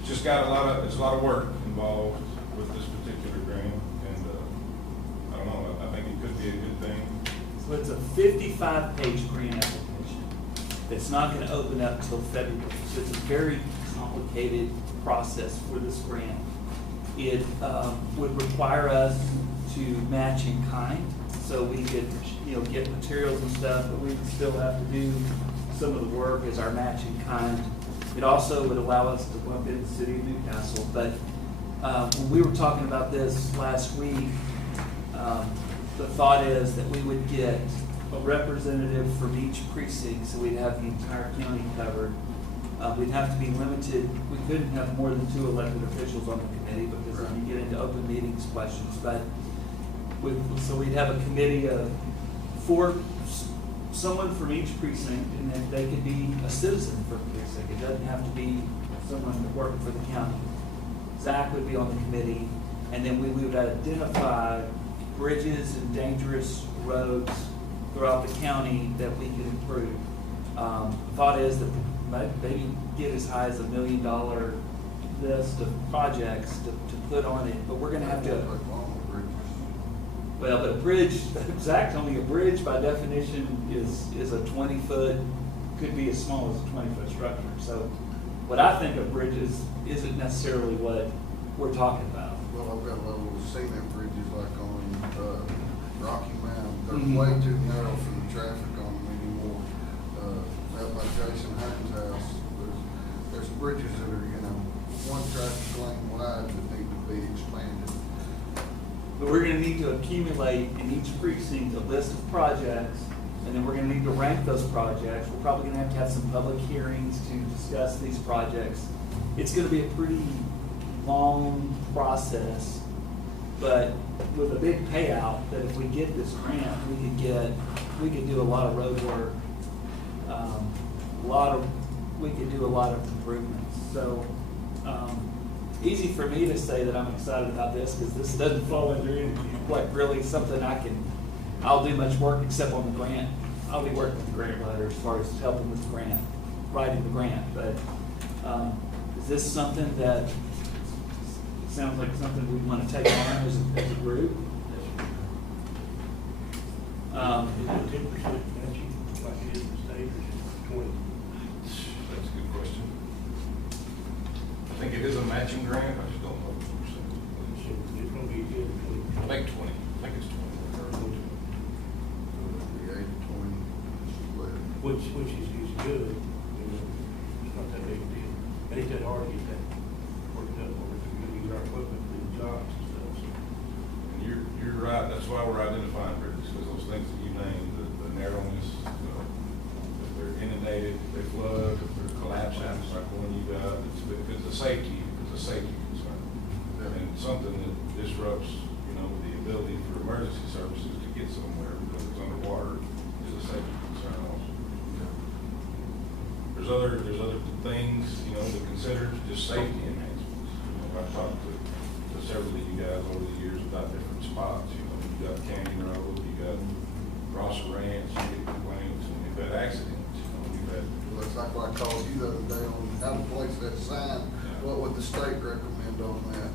It's just got it's a lot of work involved with this particular grant, and I don't know. I think it could be a good thing. So it's a 55-page grant application that's not going to open up until February. So it's a very complicated process for this grant. It would require us to match in kind, so we could, get materials and stuff, but we would still have to do some of the work as our match in kind. It also would allow us to bump in the city of Newcastle. But when we were talking about this last week, the thought is that we would get a representative from each precinct, so we'd have the entire county covered. We'd have to be limited. We couldn't have more than 2 elected officials on the committee because then you get into open meetings questions. But so we'd have a committee of 4, someone from each precinct, and then they could be a citizen from the precinct. It doesn't have to be someone that worked for the county. Zach would be on the committee, and then we would identify bridges and dangerous roads throughout the county that we could improve. The thought is that maybe get as high as $1 million list of projects to put on it, but we're going to have to. Well, but a bridge, Zach told me a bridge by definition is a 20-foot could be as small as a 20-foot structure. So what I think of bridges isn't necessarily what we're talking about. Well, I've got little cement bridges like on, Rocky Mountain, they're Mhm. way too narrow for the traffic on them anymore. Out by Jason Haynes' house, there's bridges that are, one traffic lane wide that need to be expanded. But we're gonna need to accumulate in each precinct a list of projects, and then we're gonna need to rank those projects. We're probably gonna have some public hearings to discuss these projects. It's gonna be a pretty long process, but with a big payout, that if we get this grant, we could do a lot of road work. We could do a lot of improvements. So, easy for me to say that I'm excited about this, because this doesn't fall under any, like, really something I'll do much work except on the grant. I'll be working with the grant writer as far as helping with the grant, writing the grant, but, is this something that sounds like something we want to take on as a group? Is it 10% matching like it is in the state, or is it 20? That's a good question. I think it is a matching grant, I just don't know the percentage. So it's gonna be 10 to 20. I think 20, I think it's 20. The 80-20 split. Which is good, it's not that big a deal. It ain't that hard to get that worked up, or if we're gonna use our equipment to do jobs and stuff, so. And you're right, that's why we're identifying bridges, because those things that you named, the narrowness, if they're inundated, if they flood, if they're collapsing, like one you got, it's a safety concern. And something that disrupts, the ability for emergency services to get somewhere because it's underwater is a safety concern also. There's other things, to consider, just safety enhancements. I've talked to several of you guys over the years about different spots. You got Canyon Road, you got Ross Ranch, you get complaints, and you've had accidents. You've had. Well, it's like what I called you the other day on how to place that sign. What would the state recommend on that?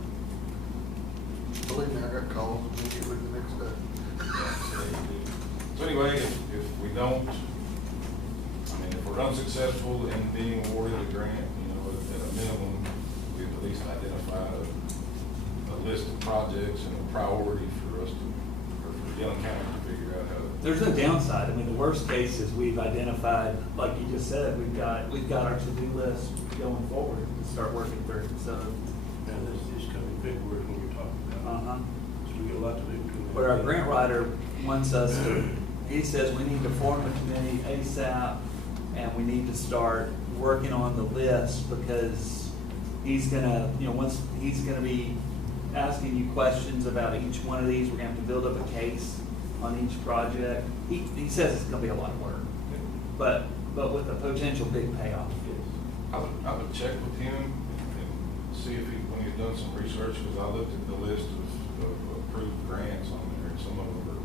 Believe me, I got calls immediately the next day. So anyway, if we don't, if we're unsuccessful in being awarded a grant, at a minimum, we at least identify a list of projects and a priority for us to, or for Young County to figure out how to. There's no downside. The worst case is we've identified, like you just said, we've got our to-do list going forward to start working through, so. Now, this coming February is what we're talking about. So we got a lot to do between now But our and then. grant writer wants us to, he says we need to form a committee ASAP, and we need to start working on the list, because he's gonna, he's gonna be asking you questions about each one of these. We're gonna have to build up a case on each project. He says it's gonna be a lot of work, but with a potential big payoff. I would check with him and see if when he's done some research, because I looked at the list of approved grants on there, and some of them are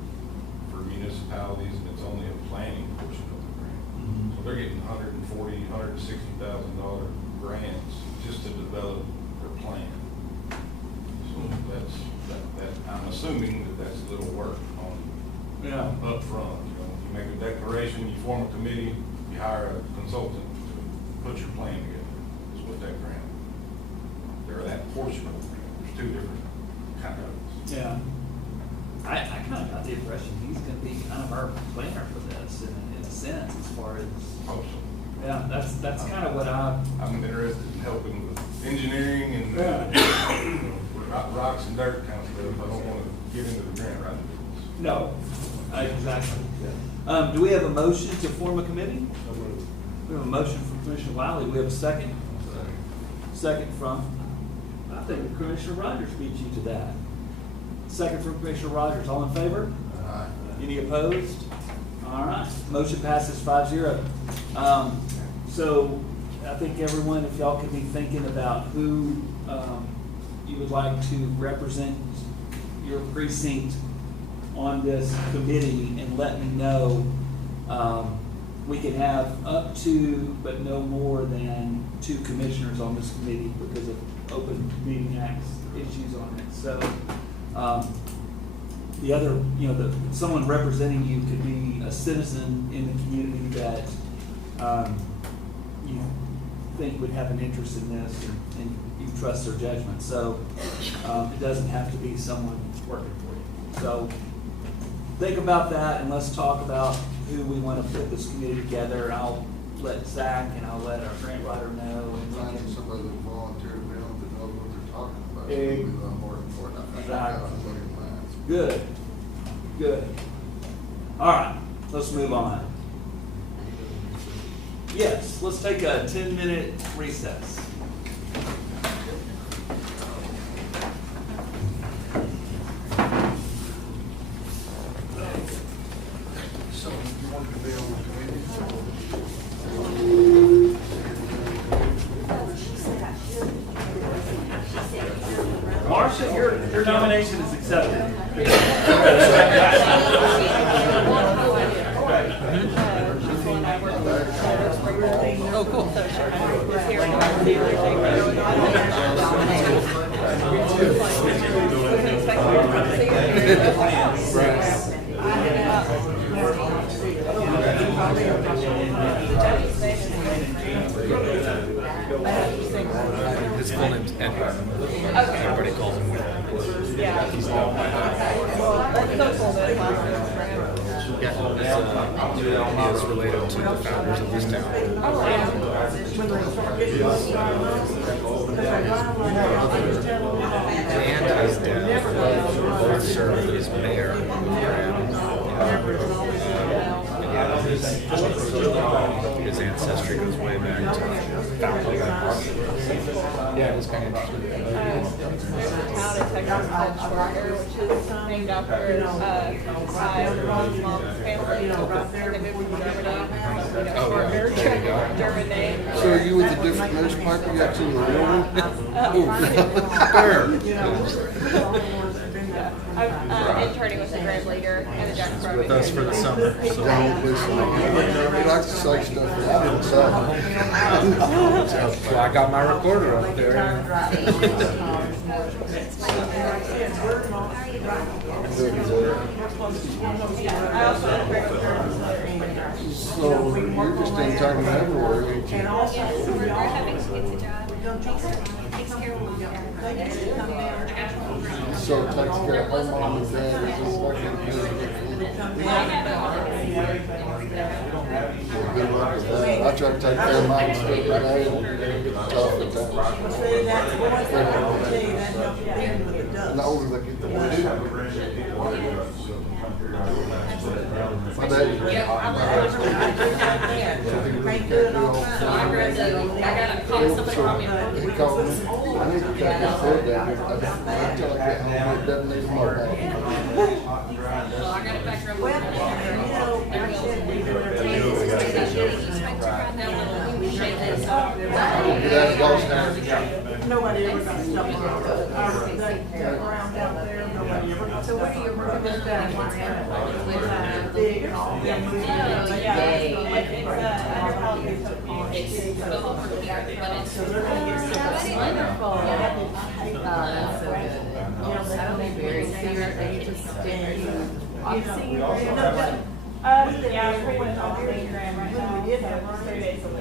for municipalities, and it's only a planning portion of the grant. So they're getting $140,000, $160,000 grants just to develop their plan. So I'm assuming that's a little work on up front. You make a declaration, you form a committee, you hire a consultant to put your plan together. Is what that grant. Or that portion of the grant. There's two different kind of. Yeah. I kind of got the impression he's gonna be kind of our planner for this in a sense, as far as. Hope so. Yeah, that's kind of what I'm interested in helping with engineering and rocks and dirt kind of stuff. I don't want to get into the grant writing business. No, exactly. Do we have a motion to form a committee? We have a motion from Commissioner Wiley. We have a second. Second from, I think Commissioner Rogers beat you to that. Second from Commissioner Rogers. All in favor? Aye. Any opposed? All right, motion passes 5-0. So I think everyone, if y'all could be thinking about who you would like to represent your precinct on this committee, and let me know. We can have up to, but no more than 2 commissioners on this committee because of Open Meeting Act issues on it. So the other, someone representing you could be a citizen in the community that you think would have an interest in this, and you trust their judgment. So it doesn't have to be someone working for you. So think about that, and let's talk about who we want to put this committee together. I'll let Zach and I'll let our grant writer know. And we Finding can- somebody that volunteered to be on it that knows what they're talking about. is gonna be the important part. I think I got somebody in mind. Good, good. All right, let's move on. Yes, let's take a 10-minute recess. So you want to be on the Marcia, your nomination is accepted. Oh, cool. His full name's Edward. Everybody calls him Will. Yeah. He's not my he is related to the founders of this town. And his dad both served as mayor of Grand. His ancestry goes way back to founding. Yeah, it was kind of interesting. There's a town in Texas called Schwager, which is named after my mom's family. And they moved from Germany. Oh, yeah. There you go. German name. So are you with a different newspaper? You got some of the real one? I'm interning with the Graham Leader and the Jacksboro. With us for the summer. So. Don't listen. You like to say stuff that you didn't say. Well, I got my recorder up there. So you're just in town everywhere, ain't you? So we're having to get the job. Takes care of mom. So it takes care of her mom and dad, it's just like good luck with that. I try to take care of mine and stuff today, and it's tough at times. And the older they get, the worse. My dad, he called me, I need to cut this food down here. Until I get home, it doesn't need more back. Well, I got it back real quick. Get out of Ghost Town. Nobody ever got stuff around down there. Nobody ever. So what are you working down? Big and all. So they're gonna get stuff. Wonderful. That's so good. That'll be very secret. They just Yeah, we're waiting on the program right now. We did have 3 days a week.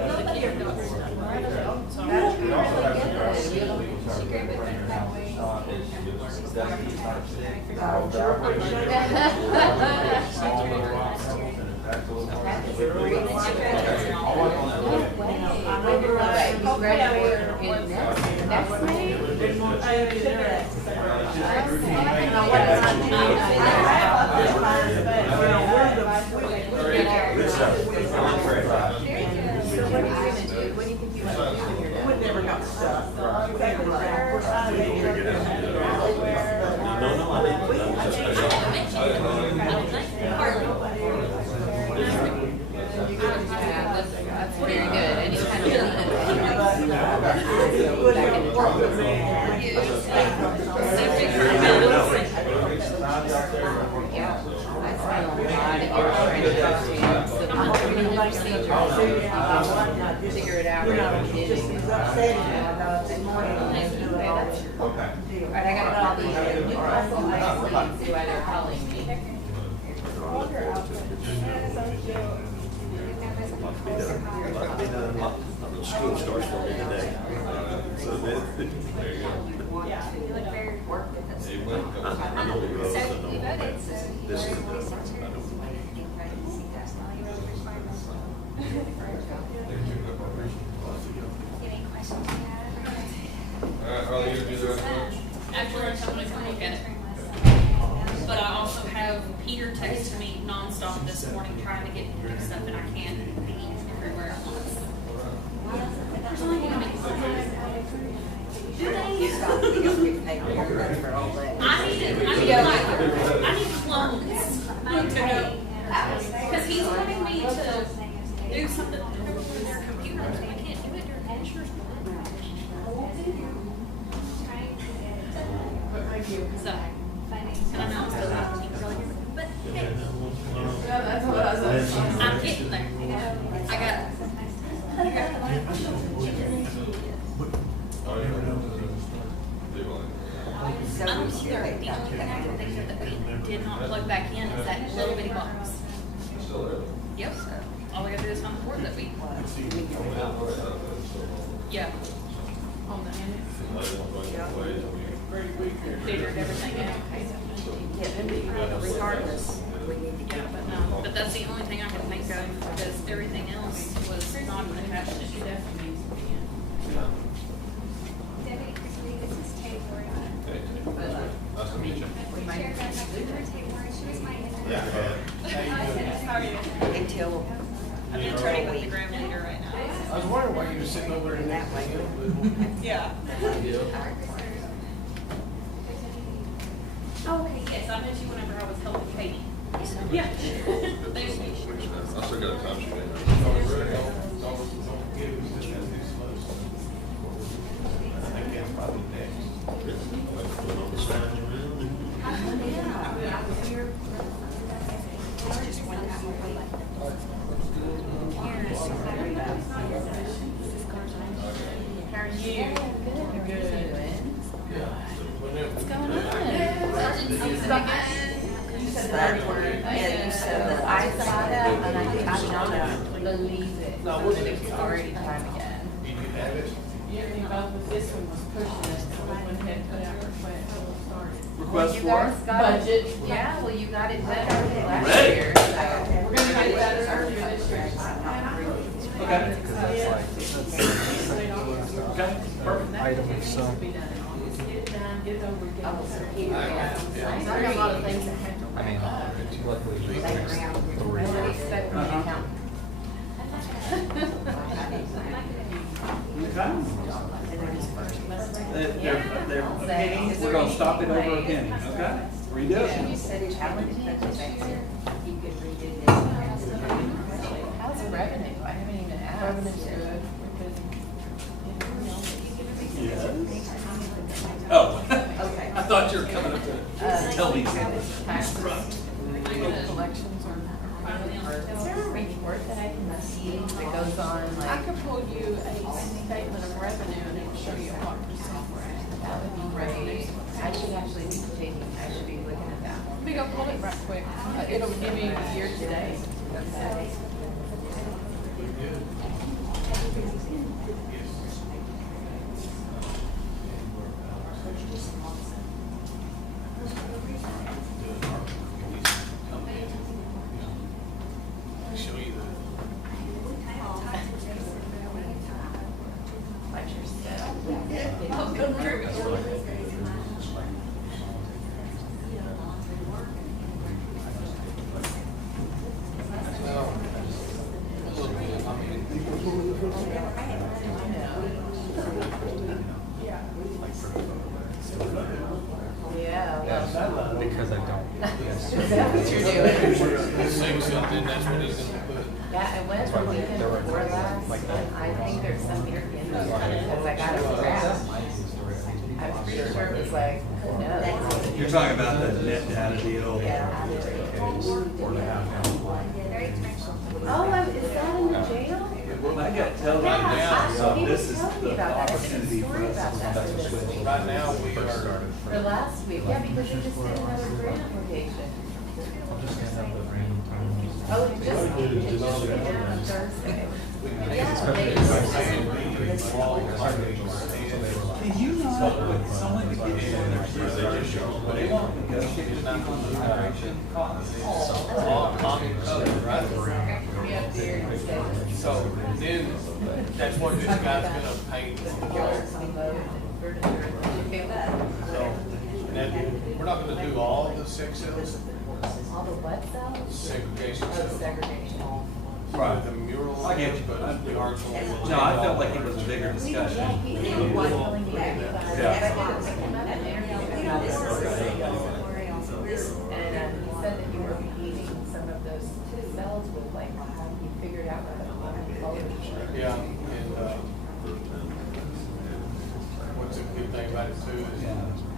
We never got stuff. That's very good. Any kind figure it out. Right, I gotta call the new person and see why they're calling me. school starts for me today. So that, there you go. You look very work with us. I know the roads, I know all that. This is the difference. I know. Any questions you have? Harley, you gonna do the rest of it? After lunch, I'm gonna come look at it. But I also have Peter texting me nonstop this morning trying to get me to do stuff and I can't be everywhere at once. There's only gonna be I need clones to go. Because he's wanting me to do something with their computers and I can't do it during Asher's one. So, and I know I'm still not really good, but hey. I'm getting there. I got I don't either. The only thing I can think of that we did not plug back in is that little bitty box. Still there? Yep. All we gotta do is on the board that we. Yeah. On the end. Figured everything out. Regardless, Yeah, but no, but that's the only thing I can think of because everything else was not attached to Debbie, this is Taylor. Nice to meet you. I'm interning with the Graham leader right now. I was wondering why you were sitting over in that way. Yeah. Oh, okay, yes, I met you whenever I was helping Katie. Yeah. Thanks. I still got a time sheet in there. I think that's probably next. How are you? Good. What's going on? You said the hard word, and you said the I saw that, and I cannot believe it. No, was it? It's already time again. Did you have it? This one was pushing us, so we went ahead and put out our plan until it started. Request You for? guys got it- Budget. Yeah, well, you got it better last Ready. year, so. We're gonna get it better earlier this year. Okay. Okay, perfect. Item of some. Get it done, get it over, get it over. I got a lot of things that have to. I mean, luckily. What do you expect from the accountant? We're gonna stop it over a penny, okay? Redo You it. said challenge that you could redo this. How's the revenue? I haven't even asked. Revenue's good. Yes. Oh. Okay. I thought you were coming up to tell me something. Taxes. Collections are. Is there a report that I can see that goes on I like? could pull you a statement of revenue and it will show you what percent we're at. That would be great. I should actually be taking, I should be looking at that. Let me go pull it right quick. It'll give you the year to date. Okay. Show you the. Like your step. Yeah. Because I don't. Is that what you're doing? Sing something, that's what he's gonna put. Yeah, it went the weekend before last, but I think there's some European because I got a graph. I'm pretty sure it was like, no. You're talking about the net data deal? Yeah. Oh, is that in the jail? I got television, so this is the opportunity for us to switch. Right now, we are. For last week, yeah, because they just did another grant application. I'm just gonna have the random time. Oh, it just came out on Thursday. Did you know someone to get in but they won't negotiate with people in the direction? All common code, right? So then, that's what this guy's gonna paint. So, and then, we're not gonna do all the sex cells, All the what cells? segregation Oh, cells. segregation. Right. The mural, I get you. but we aren't going to. No, I felt like it was a bigger discussion. Yeah. And he said that you were eating some of those cells with like, you figured out what Yeah, and, what's a good thing about it too is,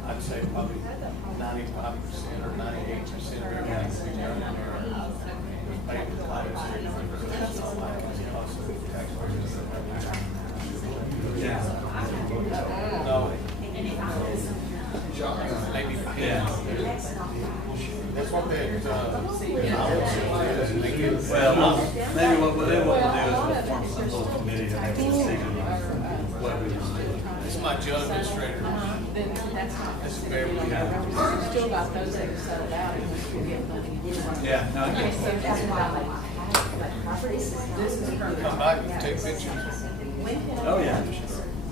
I'd say probably 95% or 98% of everything we done in there is paid with lights. So it's not like it's costing taxpayers. Yeah. No. Maybe Yeah. That's what they, I would say is they get. Well, maybe what they want to do is we'll form some sort of committee that makes a decision on what we want to do. It's my jail administrator. This is very. Still got those that are settled out and we get money. Yeah, no, I get Okay, so it. that's about like properties. This is from. Come back and take pictures. Oh, yeah.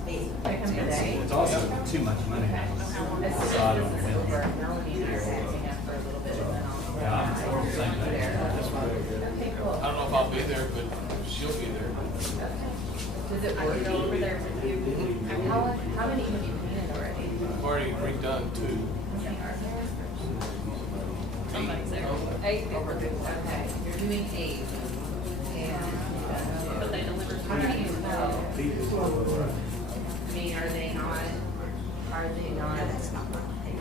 They come today. It's also too much money. This is So I don't know. over at Melanie and I are catching up for a little bit and then I'll. Yeah, I'm same thing. Okay, cool. I don't know if I'll be there, but she'll be there. Does it work over there with you? How many have you painted already? I've already redone 2. Somebody's there. 8 over there. Okay, you're doing 8. And, But they delivered how do you know? I mean, are they not?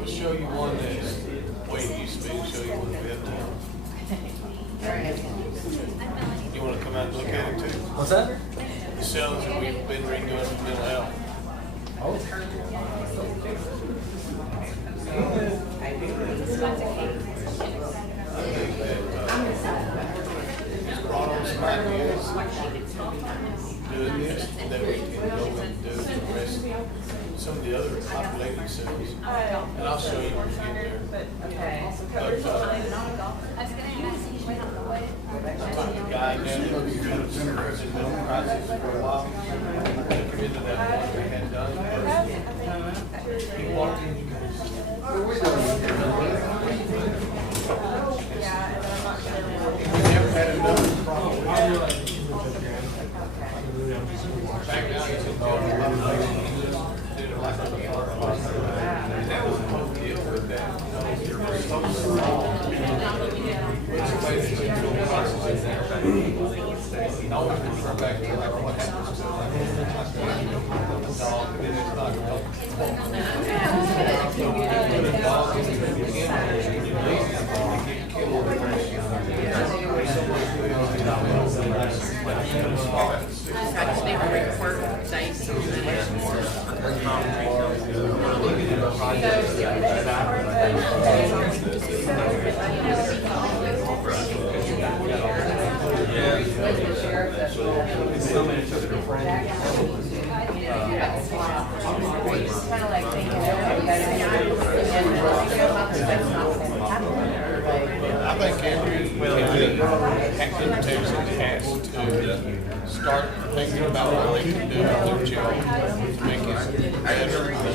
I'll show you one that's, wait, you speak, show you one we have now. You wanna come out and look at it too? What's that? The cells that we've been redoing for mental health. I think that, brought on some ideas doing this, that we can go and do the rest, some of the other populated cells. And I'll show you when we get there. Okay. But, I talked to the guy down there who's been in the middle crisis for a while. Took him into that one we had done. He walked in, he goes, we never had another problem. Back now, he's in jail for a lot of things. Did it like a car. And that was the whole deal with that. It's the way that you do the process in there. And always refer back to like what happens to the dog, and then it's not a dog. Put a dog in the kennel, you leave the dog, you get killed. I just make a report dice on I think every activity has to start thinking about what they can do with their jail to make it better for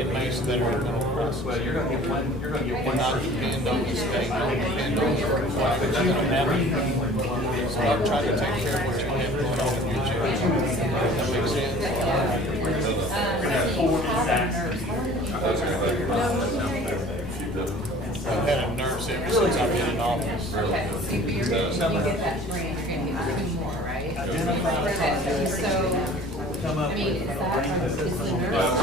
inmates that are in mental crisis. Well, you're gonna get one, And not depend on the state, not depend on what's going to happen. Start trying to take care of what you have going on in your jail. That makes sense? I've had a nurse ever since I've been in office. Okay, so you're gonna, when you get that grant, you're gonna get 2 more, right? Okay, so, I mean, is the nurse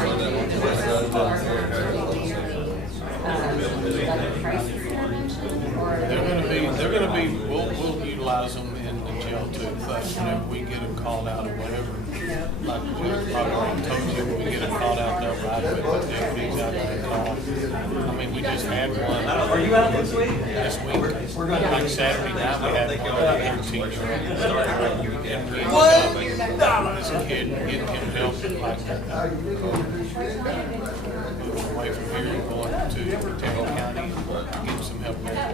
They're gonna be, we'll utilize them in the jail too, but whenever we get them called out or whatever, like we probably already told you, when we get a called out there right with the deputies out there called. I mean, we just had one. Are you out this week? This week, like Saturday night, we had one other teacher. As a kid, getting him help, like, away from here and going to Taylor County, getting some help there.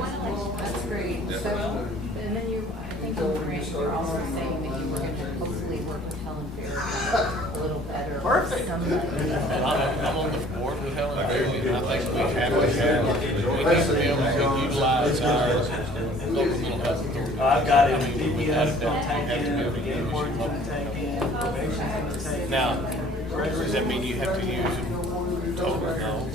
That's great. So, and then you, I think you're also saying that you were gonna hopefully work with Helen Fair a little better. Perfect. And I'm on the board with Helen Berry, and I think we have to be able to utilize our local mental health authority. I've got it. I mean, we DPS have gonna to take have in, to the game board's gonna take in, probation's gonna take in. Now, does that mean you have to use them totally? No.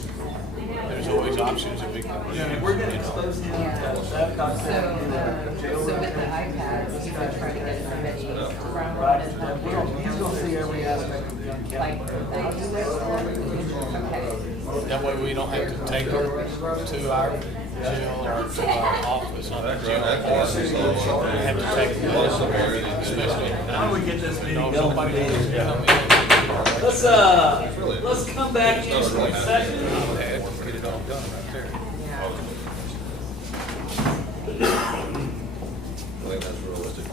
There's always options that we can. Yeah, we're gonna expose him to that concept in the jail. So with the iPads, you could try to get somebody around Right, and help he's gonna see every aspect of Young like County. they do it. Okay. That way we don't have to take them to our jail or to our office on the jail. We have to take them elsewhere, especially. How do we get this meeting going? Somebody wants to come in. Let's come back into session. Get it all done right there. I think that's realistic.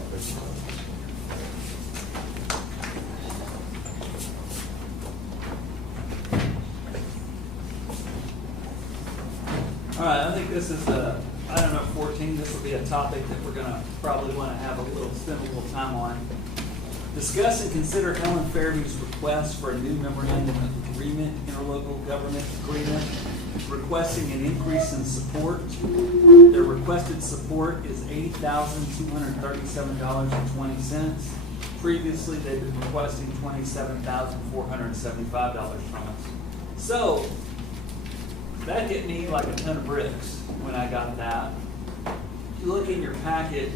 All right, I think this is item number 14. This will be a topic that we're gonna probably wanna spend a little time on. Discuss and consider Helen Fairview's request for a new memorandum of agreement, interlocal government agreement, requesting an increase in support. Their requested support is $80,237.20. Previously, they've been requesting $27,475 from us. So, that hit me like a ton of bricks when I got that. If you look in your packet,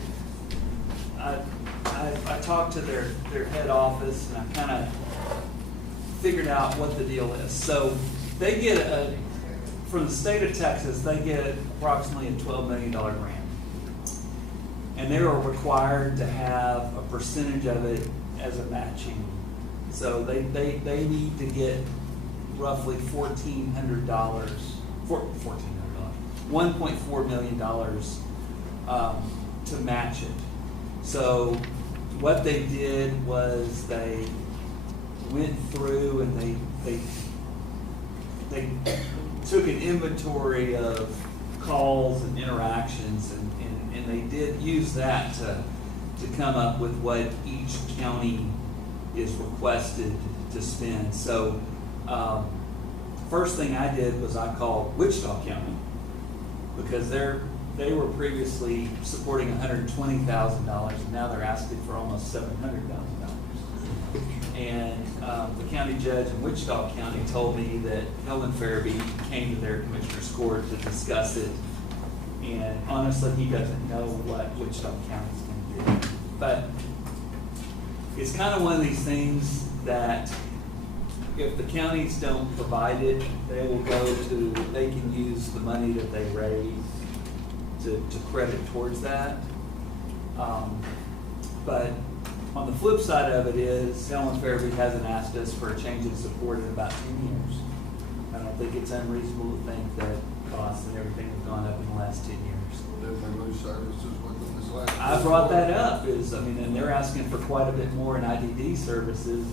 I talked to their head office and I kind of figured out what the deal is. So they get from the state of Texas, they get approximately a $12 million grant. And they are required to have a percentage of it as a matching. So they need to get roughly $1.4 million to match it. So what they did was they went through and they took an inventory of calls and interactions and they did use that to come up with what each county is requested to spend. So first thing I did was I called Wichita County because they were previously supporting $120,000 and now they're asking for almost $700,000. And the county judge in Wichita County told me that Helen Fairview came to their commissioner's court to discuss it. And honestly, he doesn't know what Wichita County's going to do. But it's kind of one of these things that if the counties don't provide it, they can use the money that they raise to credit towards that. But on the flip side of it is Helen Fairview hasn't asked us for a change in support in about 10 years. I don't think it's unreasonable to think that costs and everything have gone up in the last 10 years. Didn't they lose services with them this last? I brought that up and they're asking for quite a bit more in IDD services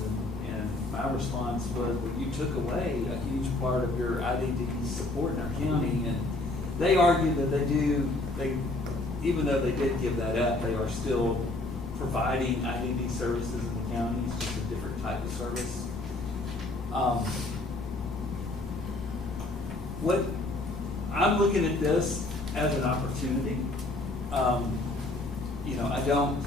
and my response was, well, you took away a huge part of your IDD support in our county and they argue that even though they did give that up, they are still providing IDD services in the county. It's just a different type of service. What I'm looking at this as an opportunity. I don't